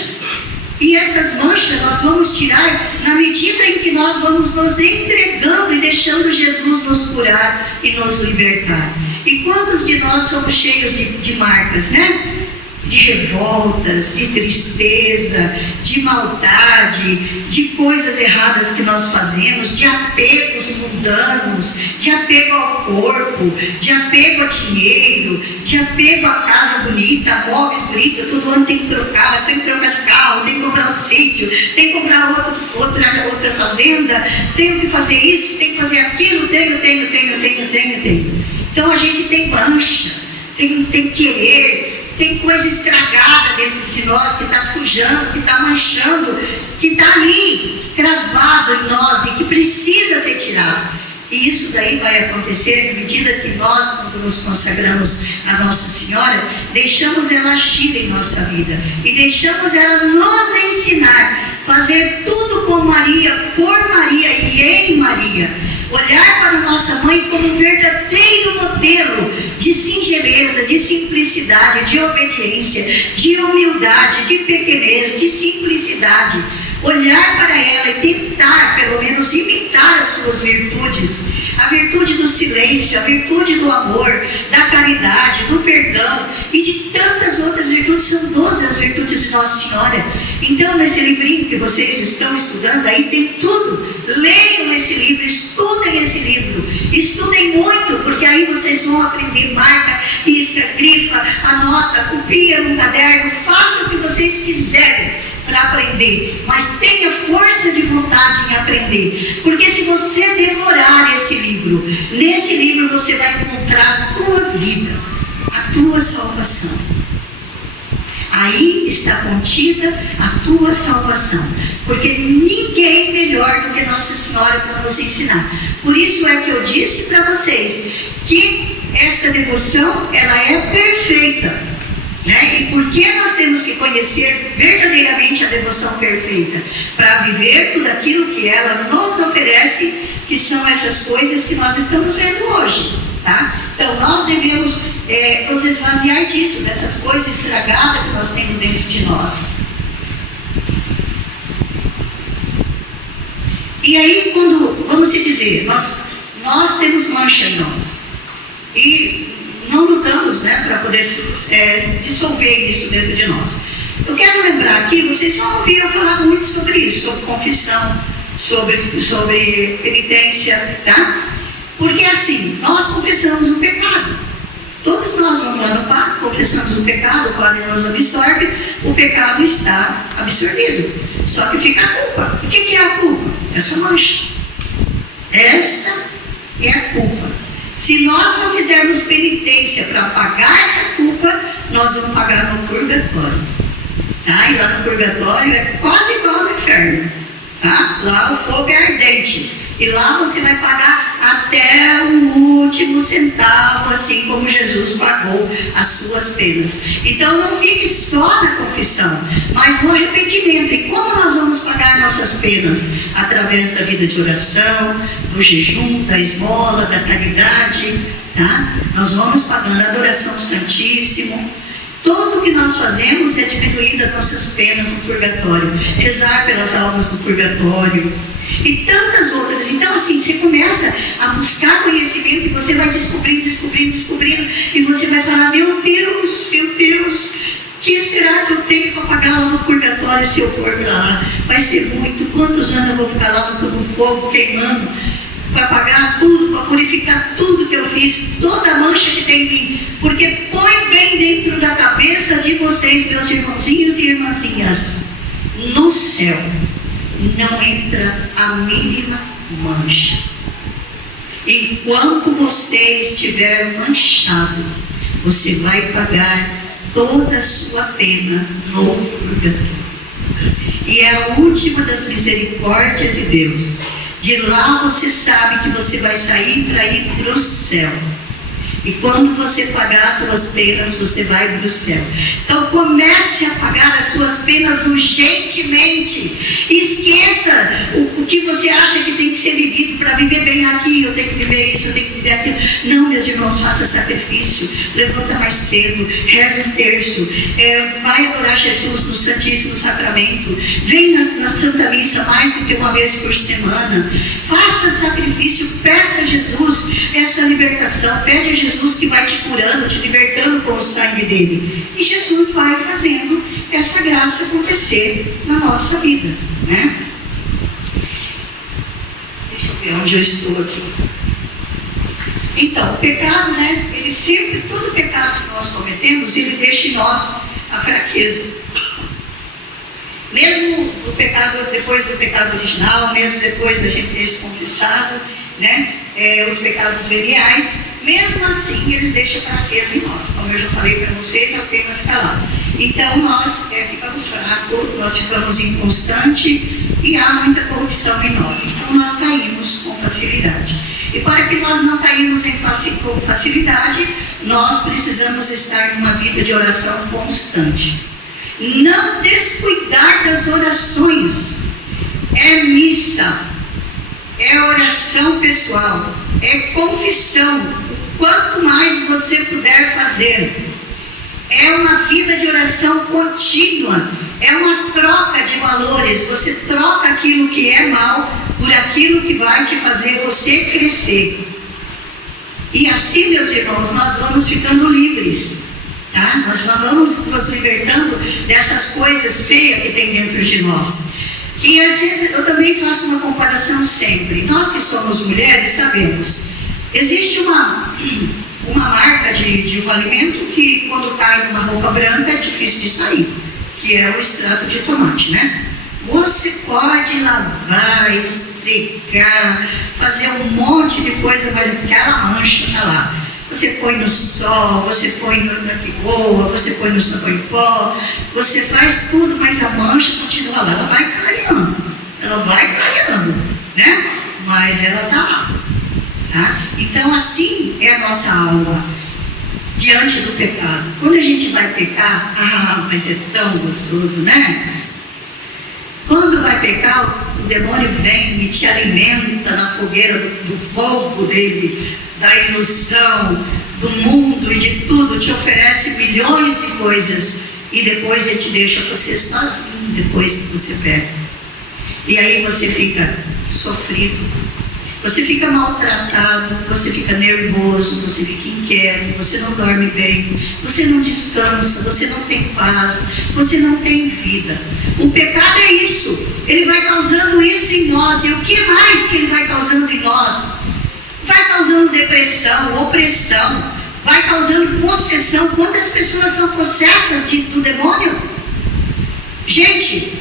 E essas manchas nós vamos tirar na medida em que nós vamos nos entregando e deixando Jesus nos curar e nos libertar. E quantos de nós somos cheios de marcas, né? de revoltas, de tristeza, de maldade, de coisas erradas que nós fazemos, de apegos mundanos, de apego ao corpo, de apego a dinheiro, de apego a casa bonita, a móveis bonitos. Todo ano tem que trocar de carro, tem que comprar outro sítio, tem que comprar outra fazenda, tenho que fazer isso, tenho que fazer aquilo, tenho. Então a gente tem mancha, tem querer, tem coisa estragada dentro de nós que está sujando, que está manchando, que está ali gravado em nós e que precisa ser tirado. E isso daí vai acontecer à medida que nós, quando nos consagramos a Nossa Senhora, deixamos ela agir em nossa vida e deixamos ela nos ensinar, fazer tudo com Maria, por Maria e em Maria. Olhar para nossa mãe como um verdadeiro modelo de singeleza, de simplicidade, de obediência, de humildade, de pequenez, de simplicidade. Olhar para ela e tentar, pelo menos, imitar as suas virtudes. A virtude do silêncio, a virtude do amor, da caridade, do perdão e de tantas outras virtudes. São 12 as virtudes de Nossa Senhora. Então, nesse livrinho que vocês estão estudando, aí tem tudo. Leiam esse livro, estudem esse livro. Estudem muito, porque aí vocês vão aprender. Marca, risca, grifa, anota, copia no caderno, faça o que vocês quiserem para aprender, mas tenha força de vontade em aprender, porque se você devorar esse livro, nesse livro você vai encontrar a tua vida, a tua salvação. Aí está contida a tua salvação, porque ninguém melhor do que Nossa Senhora para nos ensinar. Por isso é que eu disse para vocês que esta devoção, ela é perfeita. E por que nós temos que conhecer verdadeiramente a devoção perfeita? Para viver tudo aquilo que ela nos oferece, que são essas coisas que nós estamos vendo hoje, tá? Então nós devemos nos esvaziar disso, dessas coisas estragadas que nós temos dentro de nós. E aí, quando, vamos se dizer, nós temos mancha em nós, e não lutamos, para poder dissolver isso dentro de nós. Eu quero lembrar aqui, vocês vão ouvir eu falar muito sobre isso, sobre confissão, sobre penitência, tá? Porque assim, nós confessamos o pecado. Todos nós vamos lá no Padre, confessamos o pecado, o Padre nos absorve, o pecado está absorvido. Só que fica a culpa. O que é a culpa? Essa mancha. Essa é a culpa. Se nós não fizermos penitência para pagar essa culpa, nós vamos pagar no purgatório. Tá? E lá no purgatório é quase igual ao inferno. Tá? Lá o fogo é ardente. E lá você vai pagar até o último centavo, assim como Jesus pagou as suas penas. Então não fique só na confissão, mas no arrependimento. E como nós vamos pagar nossas penas? Através da vida de oração, do jejum, da esmola, da caridade. Tá? Nós vamos pagando a adoração do Santíssimo. Tudo o que nós fazemos é diminuir as nossas penas no purgatório, rezar pelas almas do purgatório e tantas outras. Então assim, você começa a buscar conhecimento e você vai descobrindo, e você vai falar, meu Deus, o que será que eu tenho para pagar lá no purgatório se eu for para lá? Vai ser muito. Quantos anos eu vou ficar lá no fogo queimando para pagar tudo, para purificar tudo que eu fiz, toda a mancha que tem em mim? Porque põe bem dentro da cabeça de vocês, meus irmãozinhos e irmãzinhas, no céu não entra a mínima mancha. Enquanto você estiver manchado, você vai pagar toda a sua pena no purgatório. E é a última das misericórdias de Deus. De lá você sabe que você vai sair para ir para o céu. E quando você pagar as suas penas, você vai para o céu. Então comece a pagar as suas penas urgentemente. Esqueça o que você acha que tem que ser vivido para viver bem aqui. Eu tenho que viver isso, eu tenho que viver aquilo. Não, meus irmãos, faça sacrifício. Levanta mais cedo, reza um terço. Vai adorar Jesus no Santíssimo Sacramento. Vem na Santa Missa mais do que uma vez por semana. Faça sacrifício, peça a Jesus essa libertação. Pede a Jesus Jesus que vai te curando, te libertando com o sangue dele. E Jesus vai fazendo essa graça acontecer na nossa vida, né? Deixa eu ver onde eu estou aqui. Então, o pecado, né? Ele sempre, todo pecado que nós cometemos, ele deixa em nós a fraqueza. Mesmo o pecado, depois do pecado original, mesmo depois da gente ter se confessado, né? Os pecados veniais, mesmo assim eles deixam fraqueza em nós. Como eu já falei para vocês, a pena fica lá. Então nós ficamos fracos, nós ficamos inconstantes e há muita corrupção em nós. Então nós caímos com facilidade. E para que nós não caímos com facilidade, nós precisamos estar numa vida de oração constante. Não descuidar das orações. É missa, é oração pessoal, é confissão. Quanto mais você puder fazer. É uma vida de oração contínua. É uma troca de valores. Você troca aquilo que é mal por aquilo que vai te fazer você crescer. E assim, meus irmãos, nós vamos ficando livres. Tá? Nós vamos nos libertando dessas coisas feias que tem dentro de nós. E às vezes eu também faço uma comparação sempre. Nós que somos mulheres sabemos. Existe uma marca de um alimento que quando cai numa roupa branca é difícil de sair, que é o extrato de tomate, né? Você pode lavar, esfregar, fazer um monte de coisa, mas aquela mancha está lá. Você põe no sol, você põe na pigoa, você põe no sabão em pó, você faz tudo, mas a mancha continua lá, ela vai clareando, né? Mas ela está lá, tá? Então assim é a nossa alma diante do pecado. Quando a gente vai pecar, mas é tão gostoso, né? Quando vai pecar, o demônio vem e te alimenta na fogueira do fogo dele, da ilusão, do mundo e de tudo, te oferece milhões de coisas e depois ele te deixa você sozinho depois que você peca. E aí você fica sofrido, você fica maltratado, você fica nervoso, você fica inquieto, você não dorme bem, você não descansa, você não tem paz, você não tem vida. O pecado é isso, ele vai causando isso em nós. E o que mais que ele vai causando em nós? Vai causando depressão, opressão, vai causando possessão. Quantas pessoas são possessas do demônio? Gente,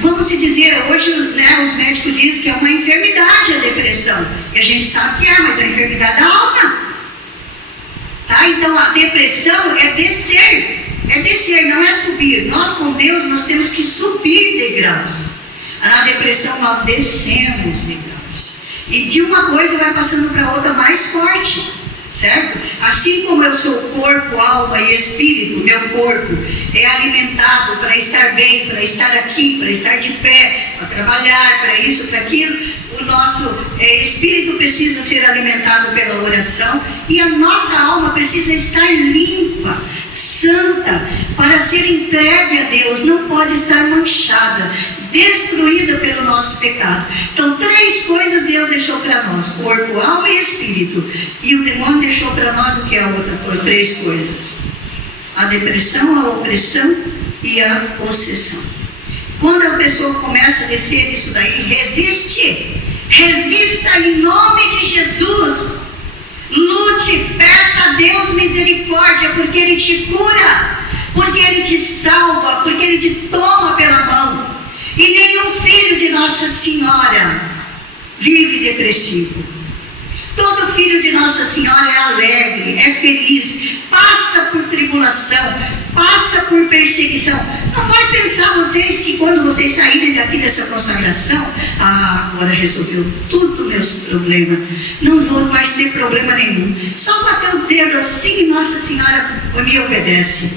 vamos dizer, hoje, né, os médicos dizem que é uma enfermidade a depressão. E a gente sabe que mas é uma enfermidade da alma. Tá? Então a depressão é descer, não é subir. Nós com Deus, nós temos que subir degraus. Na depressão nós descemos degraus. E de uma coisa vai passando para outra mais forte, certo? Assim como eu sou corpo, alma e espírito, meu corpo é alimentado para estar bem, para estar aqui, para estar de pé, para trabalhar, para isso, para aquilo. O nosso espírito precisa ser alimentado pela oração e a nossa alma precisa estar limpa, santa, para ser entregue a Deus. Não pode estar manchada, destruída pelo nosso pecado. Então 3 coisas Deus deixou para nós: corpo, alma e espírito. E o demônio deixou para nós o que é a outra coisa? 3 coisas: a depressão, a opressão e a possessão. Quando a pessoa começa a descer isso daí, resista em nome de Jesus. Lute, peça a Deus misericórdia, porque Ele te cura, porque Ele te salva, porque Ele te toma pela mão. E nenhum filho de Nossa Senhora vive depressivo. Todo filho de Nossa Senhora é alegre, é feliz, passa por tribulação, passa por perseguição. Não vai pensar vocês que quando vocês saírem daqui dessa consagração, agora resolveu tudo meus problemas, não vou mais ter problema nenhum. Só bater o dedo assim e Nossa Senhora me obedece.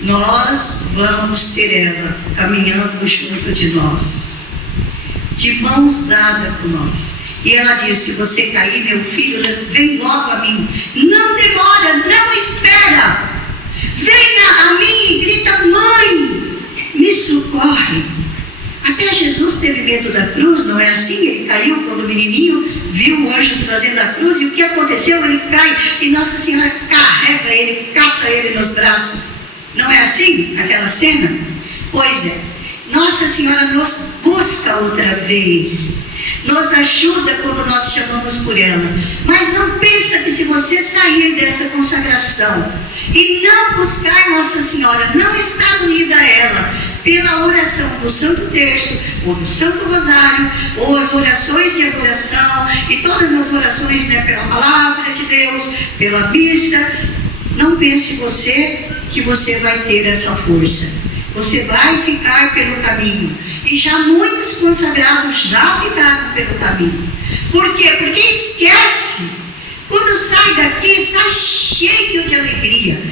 Nós vamos ter ela caminhando junto de nós, de mãos dadas com nós. E ela disse: se você cair, meu filho, vem logo a mim. Não demora, não espera. Venha a mim e grita: mãe, me socorre. A Até Jesus teve medo da cruz, não é assim? Ele caiu quando o menininho viu o anjo trazendo a cruz, e o que aconteceu? Ele cai e Nossa Senhora carrega ele, capta ele nos braços. Não é assim aquela cena? Pois é, Nossa Senhora nos busca outra vez, nos ajuda quando nós chamamos por ela. Mas não pensa que se você sair dessa consagração e não buscar Nossa Senhora, não estar unida a ela pela oração do Santo Terço, ou do Santo Rosário, ou as orações de adoração, e todas as orações, né, pela Palavra de Deus, pela missa, não pense você que você vai ter essa força. Você vai ficar pelo caminho. E já muitos consagrados já ficaram pelo caminho. Por quê? Porque esquece. Quando sai daqui, sai cheio de alegria.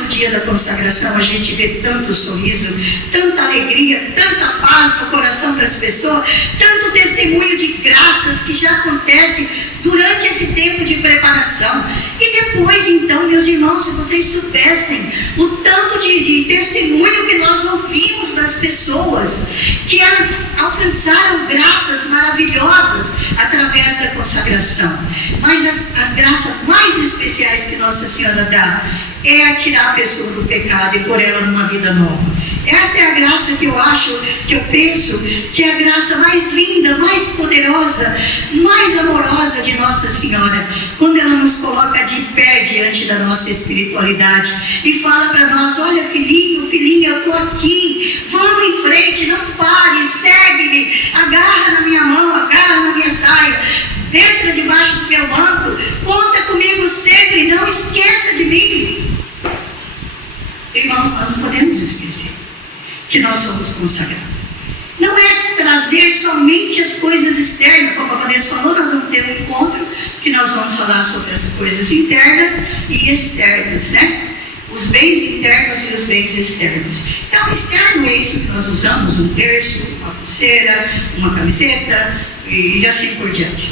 No dia da consagração a gente vê tanto sorriso, tanta alegria, tanta paz no coração das pessoas, tanto testemunho de graças que já acontece durante esse tempo de preparação. E depois, então, meus irmãos, se vocês soubessem o tanto de testemunho que nós ouvimos das pessoas, que elas alcançaram graças maravilhosas através da consagração. Mas as graças mais especiais que Nossa Senhora dá é a tirar a pessoa do pecado e pôr ela numa vida nova. Esta é a graça que eu acho, que eu penso, que é a graça mais linda, mais poderosa, mais amorosa de Nossa Senhora, quando ela nos coloca de pé diante da nossa espiritualidade e fala para nós: olha, filhinho, filhinha, eu estou aqui, vamos em frente, não pare, segue-me, agarra na minha mão, agarra na minha saia, entra debaixo do meu manto, conta comigo sempre, não esqueça de mim. Irmãos, nós não podemos esquecer que nós somos consagrados. Não é trazer somente as coisas externas, como a Vanessa falou, nós vamos ter um encontro que nós vamos falar sobre as coisas internas e externas, né? Os bens internos e os bens externos. Então, externo é isso que nós usamos: um terço, uma pulseira, uma camiseta e assim por diante.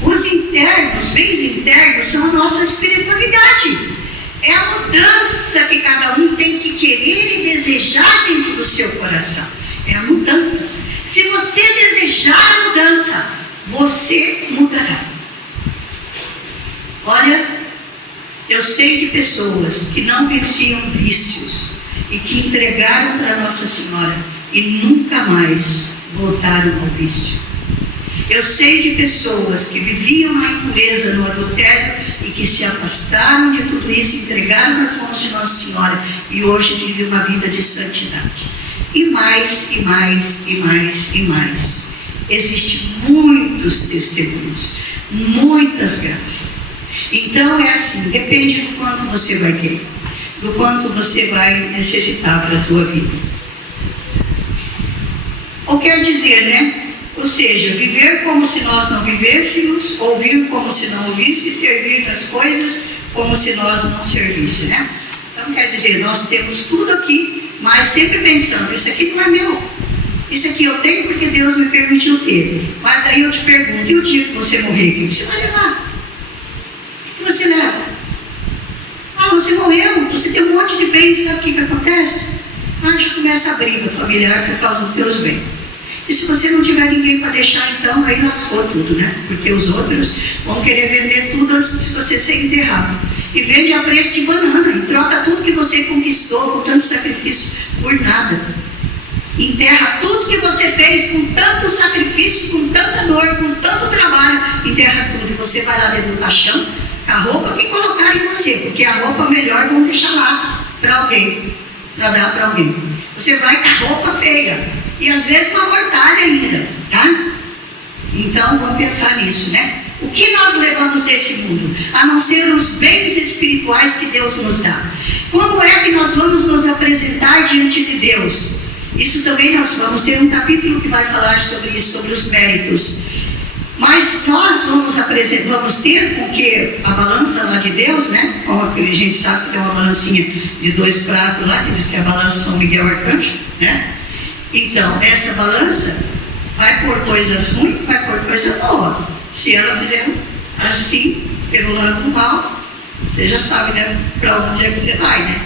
Os internos, bens internos, são a nossa espiritualidade. É a mudança que cada um tem que querer e desejar dentro do seu coração. É a mudança. Se você desejar a mudança, você mudará. Olha, eu sei de pessoas que não venciam vícios e que entregaram para Nossa Senhora e nunca mais voltaram ao vício. Eu sei de pessoas que viviam na impureza, no adultério, e que se afastaram de tudo isso, entregaram nas mãos de Nossa Senhora e hoje vivem uma vida de santidade. E mais, e mais, e mais, e mais. Existem muitos testemunhos, muitas graças. Então é assim, depende do quanto você vai querer, do quanto você vai necessitar para a tua vida. Ou quer dizer, né? Ou seja, viver como se nós não vivêssemos, ouvir como se não ouvisse, servir das coisas como se nós não servisse, né? Então quer dizer, nós temos tudo aqui, mas sempre pensando: isso aqui não é meu, isso aqui eu tenho porque Deus me permitiu ter. Mas daí eu te pergunto: e o dia que você morrer, o que você vai levar? O que você leva? Você morreu, você tem um monte de bens, sabe o que acontece? Já começa a briga familiar por causa dos teus bens. E se você não tiver ninguém para deixar, então aí lascou tudo, né? Porque os outros vão querer vender tudo antes de você ser enterrado. E vende a preço de banana, e troca tudo que você conquistou com tanto sacrifício por nada. Enterra tudo que você fez com tanto sacrifício, com tanta dor, com tanto trabalho. Enterra tudo, e você vai lá dentro do caixão, a roupa que colocaram em você, porque a roupa melhor vão deixar lá para alguém, para dar para alguém. Você vai com a roupa feia. E às vezes uma mortalha ainda, tá? Então vamos pensar nisso, né? O que nós levamos desse mundo? A não ser os bens espirituais que Deus nos dá. Como é que nós vamos nos apresentar diante de Deus? Isso também nós vamos ter um capítulo que vai falar sobre isso, sobre os méritos. Mas nós vamos ter, porque a balança lá de Deus, né? Como a gente sabe que tem uma balancinha de 2 pratos lá, que diz que é a balança São Miguel Arcanjo, né? Então, essa balança vai pôr coisas ruins, vai pôr coisa boa. Se ela fizer assim, pelo lado do mal, você já sabe, né, para onde é que você vai, né?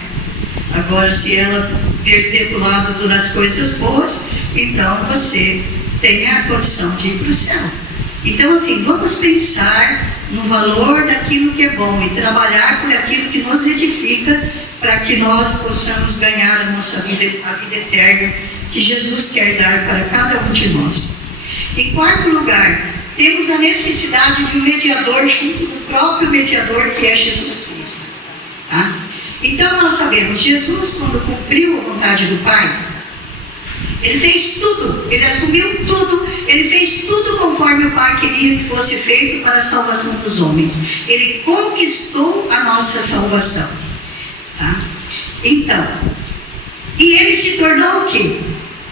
Agora, se ela verter para o lado das coisas boas, então você tem a condição de ir para o céu. Então, assim, vamos pensar no valor daquilo que é bom e trabalhar por aquilo que nos edifica, para que nós possamos ganhar a nossa vida, a vida eterna que Jesus quer dar para cada um de nós. Em quarto lugar, temos a necessidade de um mediador junto do próprio mediador, que é Jesus Cristo. Tá? Então nós sabemos, Jesus, quando cumpriu a vontade do Pai, ele fez tudo, ele assumiu tudo, ele fez tudo conforme o Pai queria que fosse feito para a salvação dos homens. Ele conquistou a nossa salvação. Tá? Então, e ele se tornou o quê?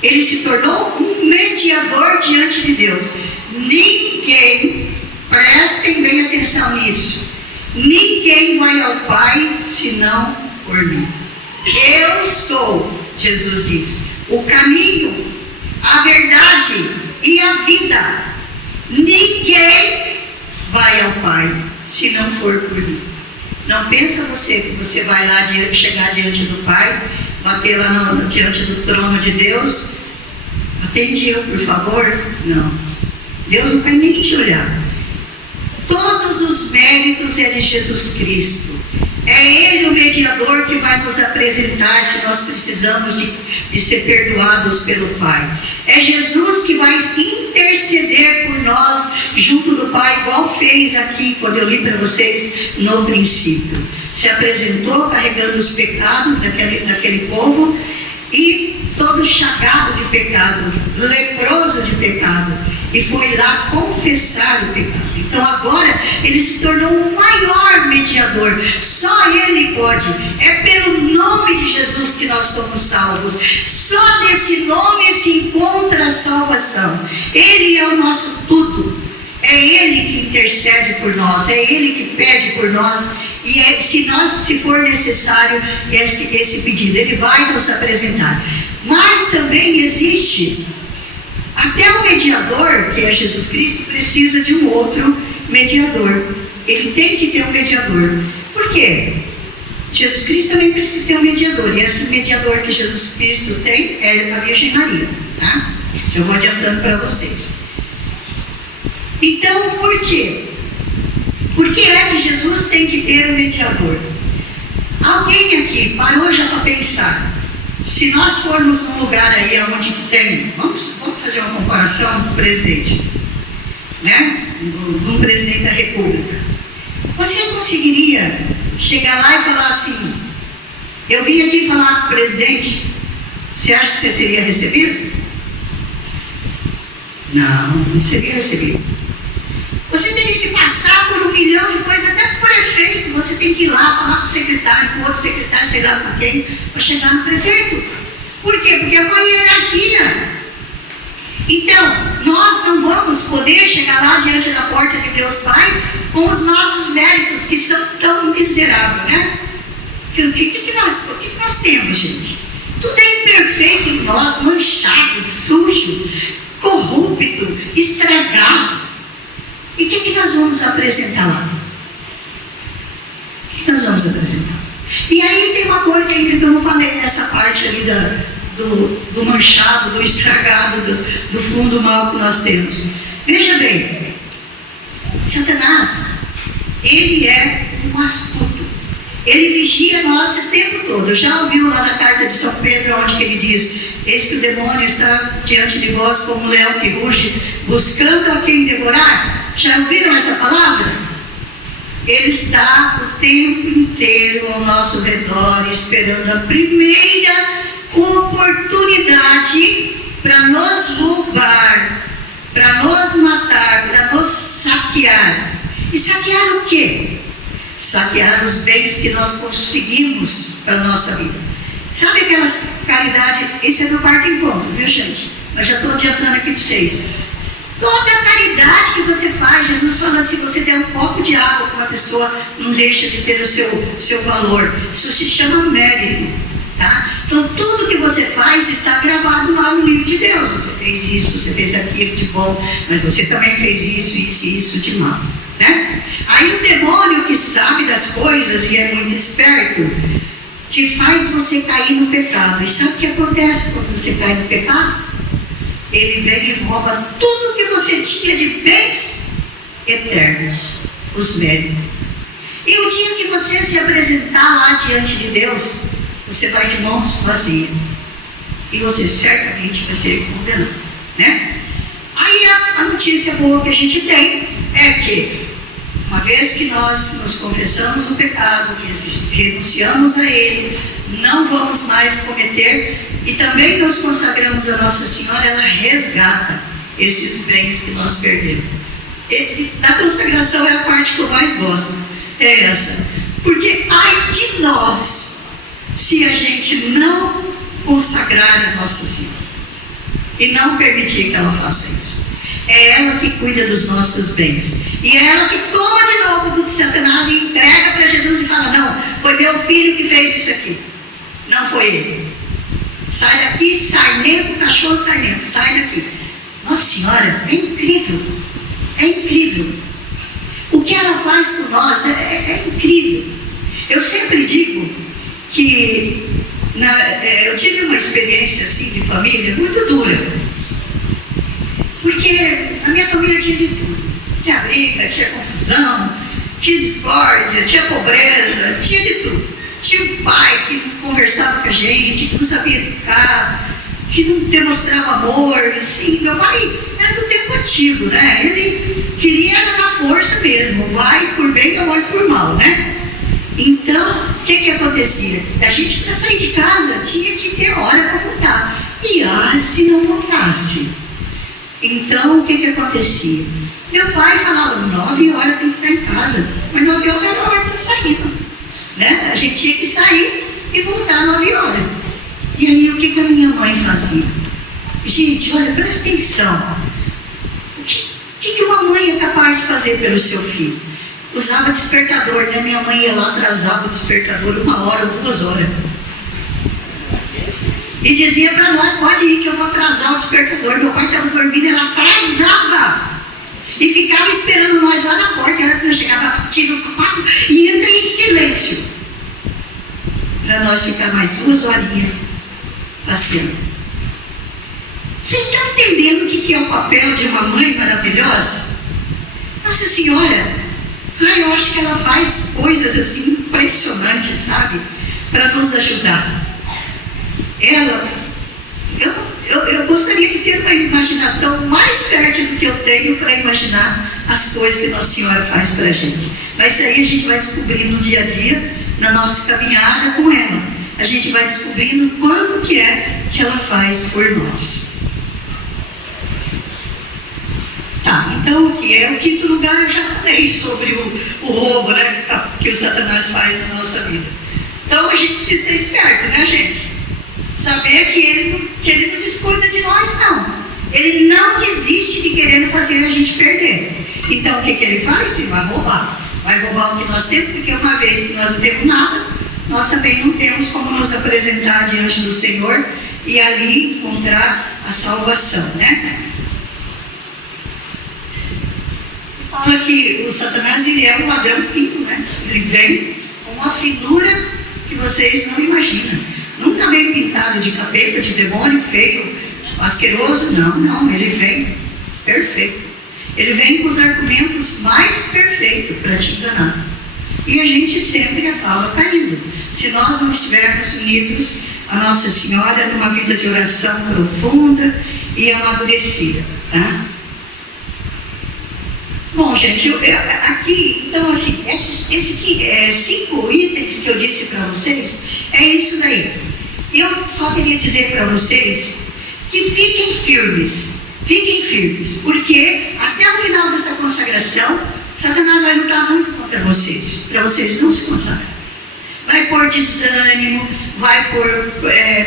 Ele se tornou um mediador diante de Deus. Ninguém, prestem bem atenção nisso, ninguém vai ao Pai senão por mim. Eu sou, Jesus diz, o caminho, a verdade e a vida. Ninguém vai ao Pai se não for por mim. Não pensa você que você vai lá chegar diante do Pai, bater lá diante do trono de Deus. Atende eu, por favor. Não. Deus não vai nem te olhar. Todos os méritos é de Jesus Cristo. É Ele o mediador que vai nos apresentar se nós precisamos de ser perdoados pelo Pai. É Jesus que vai interceder por nós junto do Pai, igual fez aqui quando eu li para vocês no princípio. Se apresentou carregando os pecados daquele povo e todo chagado de pecado, leproso de pecado, e foi lá confessar o pecado. Então agora ele se tornou o maior mediador. Só ele pode. É pelo nome de Jesus que nós somos salvos. Só nesse nome se encontra a salvação. Ele é o nosso tudo. É ele que intercede por nós. É ele que pede por nós. E se for necessário esse pedido, ele vai nos apresentar. Mas também existe, até o mediador, que é Jesus Cristo, precisa de um outro mediador. Ele tem que ter um mediador. Por quê? Jesus Cristo também precisa ter um mediador. E esse mediador que Jesus Cristo tem é a Virgem Maria. Tá? Eu vou adiantando para vocês. Então, por quê? Por que é que Jesus tem que ter um mediador? Alguém aqui parou já para pensar? Se nós formos num lugar aí onde que tem, vamos fazer uma comparação com o presidente, né? Um presidente da República. Você conseguiria chegar lá e falar assim: eu vim aqui falar com o presidente, você acha que você seria recebido? Não seria recebido. Você teria que passar por 1 milhão de coisas, até com o prefeito. Você tem que ir lá falar com o secretário, com o outro secretário, sei lá com quem, para chegar no prefeito. Por quê? Porque é uma hierarquia. Então, nós não vamos poder chegar lá diante da porta de Deus Pai com os nossos méritos, que são tão miseráveis, né? O que nós temos, gente? Tudo é imperfeito em nós, manchado, sujo, corrupto, estragado. E o que nós vamos apresentar lá? O que nós vamos apresentar? E aí tem uma coisa ainda que eu não falei nessa parte ali do manchado, do estragado, do fundo mal que nós temos. Veja bem, Satanás, ele é um astuto. Ele vigia nós o tempo todo. Já ouviu lá na carta de São Pedro, onde que ele diz: eis que o demônio está diante de vós como um leão que ruge, buscando a quem devorar? Já ouviram essa palavra? Ele está o tempo inteiro ao nosso redor, esperando a primeira oportunidade para nos roubar, para nos matar, para nos saquear. E saquear o quê? Saquear os bens que nós conseguimos para a nossa vida. Sabe aquela caridade? Esse é meu quarto encontro, viu, gente? Mas já estou adiantando aqui para vocês. Toda a caridade que você faz, Jesus fala assim: você der um copo de água para uma pessoa, não deixa de ter o seu valor. Isso se chama mérito. Tá? Então tudo que você faz está gravado lá no livro de Deus. Você fez isso, você fez aquilo de bom, mas você também fez isso e isso de mal, né? Aí o demônio, que sabe das coisas e é muito esperto, te faz você cair no pecado. E sabe o que acontece quando você cai no pecado? Ele vem e rouba tudo que você tinha de bens eternos, os méritos. E o dia que você se apresentar lá diante de Deus, você vai de mãos vazias. E você certamente vai ser condenado, né? Aí a notícia boa que a gente tem é que, uma vez que nós nos confessamos o pecado, renunciamos a ele, não vamos mais cometer, e também nos consagramos a Nossa Senhora, ela resgata esses bens que nós perdemos. E da consagração é a parte que eu mais gosto, é essa. Porque ai de nós, se a gente não consagrar a Nossa Senhora e não permitir que ela faça isso. É ela que cuida dos nossos bens. E é ela que toma de novo tudo de Satanás e entrega para Jesus e fala: não, foi meu filho que fez isso aqui. Não foi ele. Sai daqui, sarnento, cachorro sarnento, sai daqui. Nossa Senhora, é incrível. É incrível. O que ela faz por nós é incrível. Eu sempre digo que eu tive uma experiência assim de família muito dura. Porque a minha família tinha de tudo. Tinha briga, tinha confusão, tinha discórdia, tinha pobreza, tinha de tudo. Tinha um pai que não conversava com a gente, que não sabia educar, que não demonstrava amor. Assim, meu pai era do tempo antigo, né? Ele queria na força mesmo, vai por bem ou vai por mal, né? Então, o que acontecia? A gente, para sair de casa, tinha que ter hora para voltar. E se não voltasse? Então, o que acontecia? Meu pai falava: 9 horas tem que estar em casa, mas 9 horas era a hora de estar saindo, né? A gente tinha que sair e voltar 9 horas. E aí, o que a minha mãe fazia? Gente, olha, presta atenção. O que uma mãe é capaz de fazer pelo seu filho? Usava despertador, né? Minha mãe ia lá, atrasava o despertador 1 hora ou 2 horas. E dizia para nós: pode ir que eu vou atrasar o despertador. Meu pai estava dormindo, ela atrasava. E ficava esperando nós lá na porta. Era que eu chegava, tira o sapato e entra em silêncio. Para nós ficar mais 2 horinhas passeando. Vocês estão entendendo o que é o papel de uma mãe maravilhosa? Nossa Senhora, eu acho que ela faz coisas assim impressionantes, sabe? Para nos ajudar. Eu gostaria de ter uma imaginação mais fértil do que eu tenho para imaginar as coisas que Nossa Senhora faz para a gente. Mas isso aí a gente vai descobrindo no dia a dia, na nossa caminhada com ela. A gente vai descobrindo quanto que é que ela faz por nós. Tá, então aqui é o 5º lugar. Eu já falei sobre o roubo, né, que o Satanás faz na nossa vida. Então a gente precisa ser esperto, né, gente? Saber que ele não descuida de nós, não. Ele não desiste de querer fazer a gente perder. Então o que ele faz? Ele vai roubar. Vai roubar o que nós temos, porque uma vez que nós não temos nada, nós também não temos como nos apresentar diante do Senhor e ali encontrar a salvação, né? Fala que o Satanás, ele é um ladrão fino, né? Ele vem com uma finura que vocês não imaginam. Nunca vem pintado de capeta, de demônio, feio, asqueroso. Não, ele vem perfeito. Ele vem com os argumentos mais perfeitos para te enganar. E a gente sempre acaba caindo. Se nós não estivermos unidos a Nossa Senhora numa vida de oração profunda e amadurecida, tá? Bom, gente, aqui, então assim, esses 5 itens que eu disse para vocês, é isso daí. Eu só queria dizer para vocês que fiquem firmes, porque até o final dessa consagração, Satanás vai lutar muito contra vocês, para vocês não se consagrarem. Vai pôr desânimo, vai pôr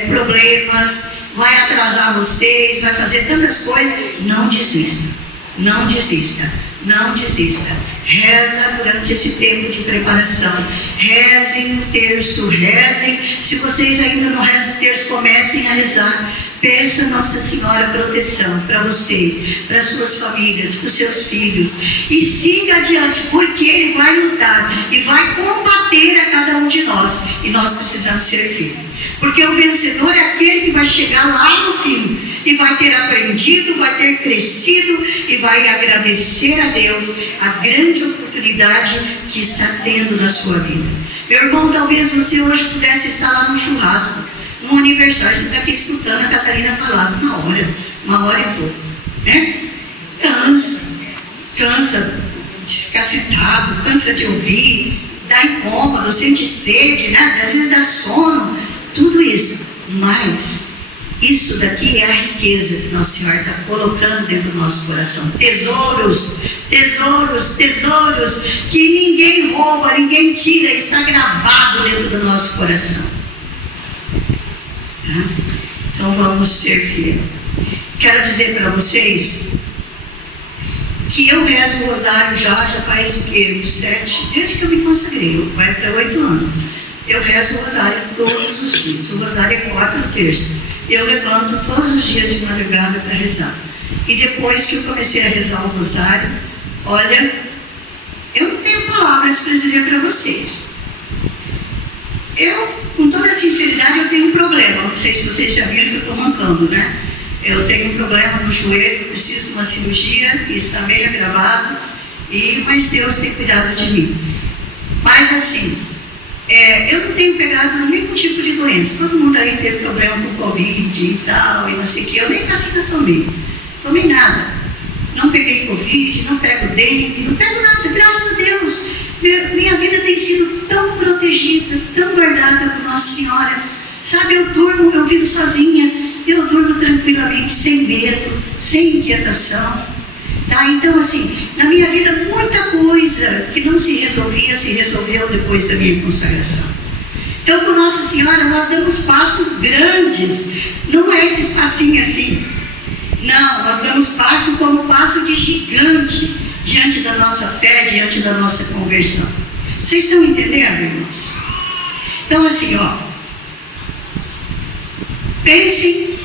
problemas, vai atrasar vocês, vai fazer tantas coisas. Não desista, não desista, não desista. Reza durante esse tempo de preparação. Rezem o terço, rezem. Se vocês ainda não rezam o terço, comecem a rezar. Peça a Nossa Senhora proteção para vocês, para suas famílias, para os seus filhos. E siga adiante, porque Ele vai lutar e vai combater a cada um de nós. E nós precisamos ser firmes. Porque o vencedor é aquele que vai chegar lá no fim e vai ter aprendido, vai ter crescido e vai agradecer a Deus a grande oportunidade que está tendo na sua vida. Meu irmão, talvez você hoje pudesse estar lá no churrasco, num aniversário, você está aqui escutando a Catarina falar uma hora e pouco, né? Cansa de ficar citado, cansa de ouvir, dá incômodo, sente sede, né? Às vezes dá sono, tudo isso. Mas isso daqui é a riqueza que Nossa Senhora está colocando dentro do nosso coração. Tesouros, tesouros, tesouros que ninguém rouba, ninguém tira, está gravado dentro do nosso coração. Tá? Então vamos ser fiéis. Quero dizer para vocês que eu rezo o rosário já faz o quê? 7, desde que eu me consagrei, vai para 8 anos. Eu rezo o rosário todos os dias. O rosário é 4 terços. Eu levanto todos os dias de madrugada para rezar. E depois que eu comecei a rezar o rosário, olha, eu não tenho palavras para dizer para vocês. Eu, com toda sinceridade, eu tenho um problema. Não sei se vocês já viram que eu estou mancando, né? Eu tenho um problema no joelho, preciso de uma cirurgia, e está bem agravado, mas Deus tem cuidado de mim. Mas assim, eu não tenho pegado nenhum tipo de doença. Todo mundo aí teve problema com Covid e tal, e não sei o que. Eu nem vacina tomei nada. Não peguei Covid, não pego dengue, não pego nada, graças a Deus. Minha vida tem sido tão protegida, tão guardada por Nossa Senhora. Sabe, eu vivo sozinha, eu durmo tranquilamente, sem medo, sem inquietação. Tá? Então, assim, na minha vida, muita coisa que não se resolvia, se resolveu depois da minha consagração. Então, com Nossa Senhora, nós damos passos grandes. Não é esse passinho assim. Não, nós damos passo como passo de gigante diante da nossa fé, diante da nossa conversão. Vocês estão entendendo, irmãos? Então, assim, pensem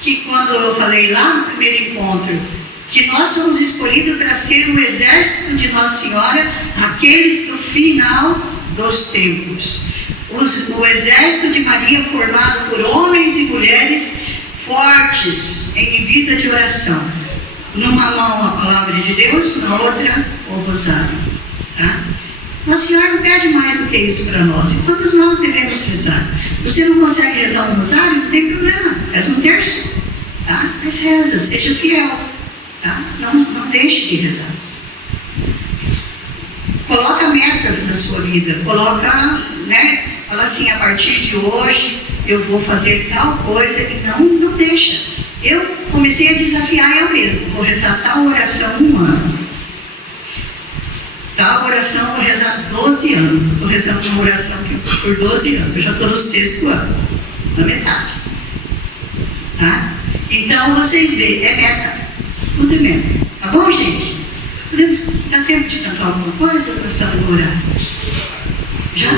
que quando eu falei lá no primeiro encontro, que nós somos escolhidos para ser o exército de Nossa Senhora, aqueles do final dos tempos. O exército de Maria formado por homens e mulheres fortes em vida de oração. Numa mão a palavra de Deus, na outra o rosário. Tá? Nossa Senhora não pede mais do que isso para nós. E todos nós devemos rezar. Você não consegue rezar um rosário? Não tem problema. Reza um terço. Tá? Mas reza, seja fiel. Tá? Não deixe de rezar. Coloca metas na sua vida. Fala assim, a partir de hoje eu vou fazer tal coisa, e não deixa. Eu comecei a desafiar eu mesmo. Vou rezar tal oração 1 ano. Tal oração eu vou rezar 12 anos. Estou rezando uma oração por 12 anos. Eu já estou no 6º ano, na metade. Tá? Então vocês veem, é meta. Tudo é meta. Tá bom, gente? Podemos dar tempo de cantar alguma coisa ou nós estamos no horário? Já?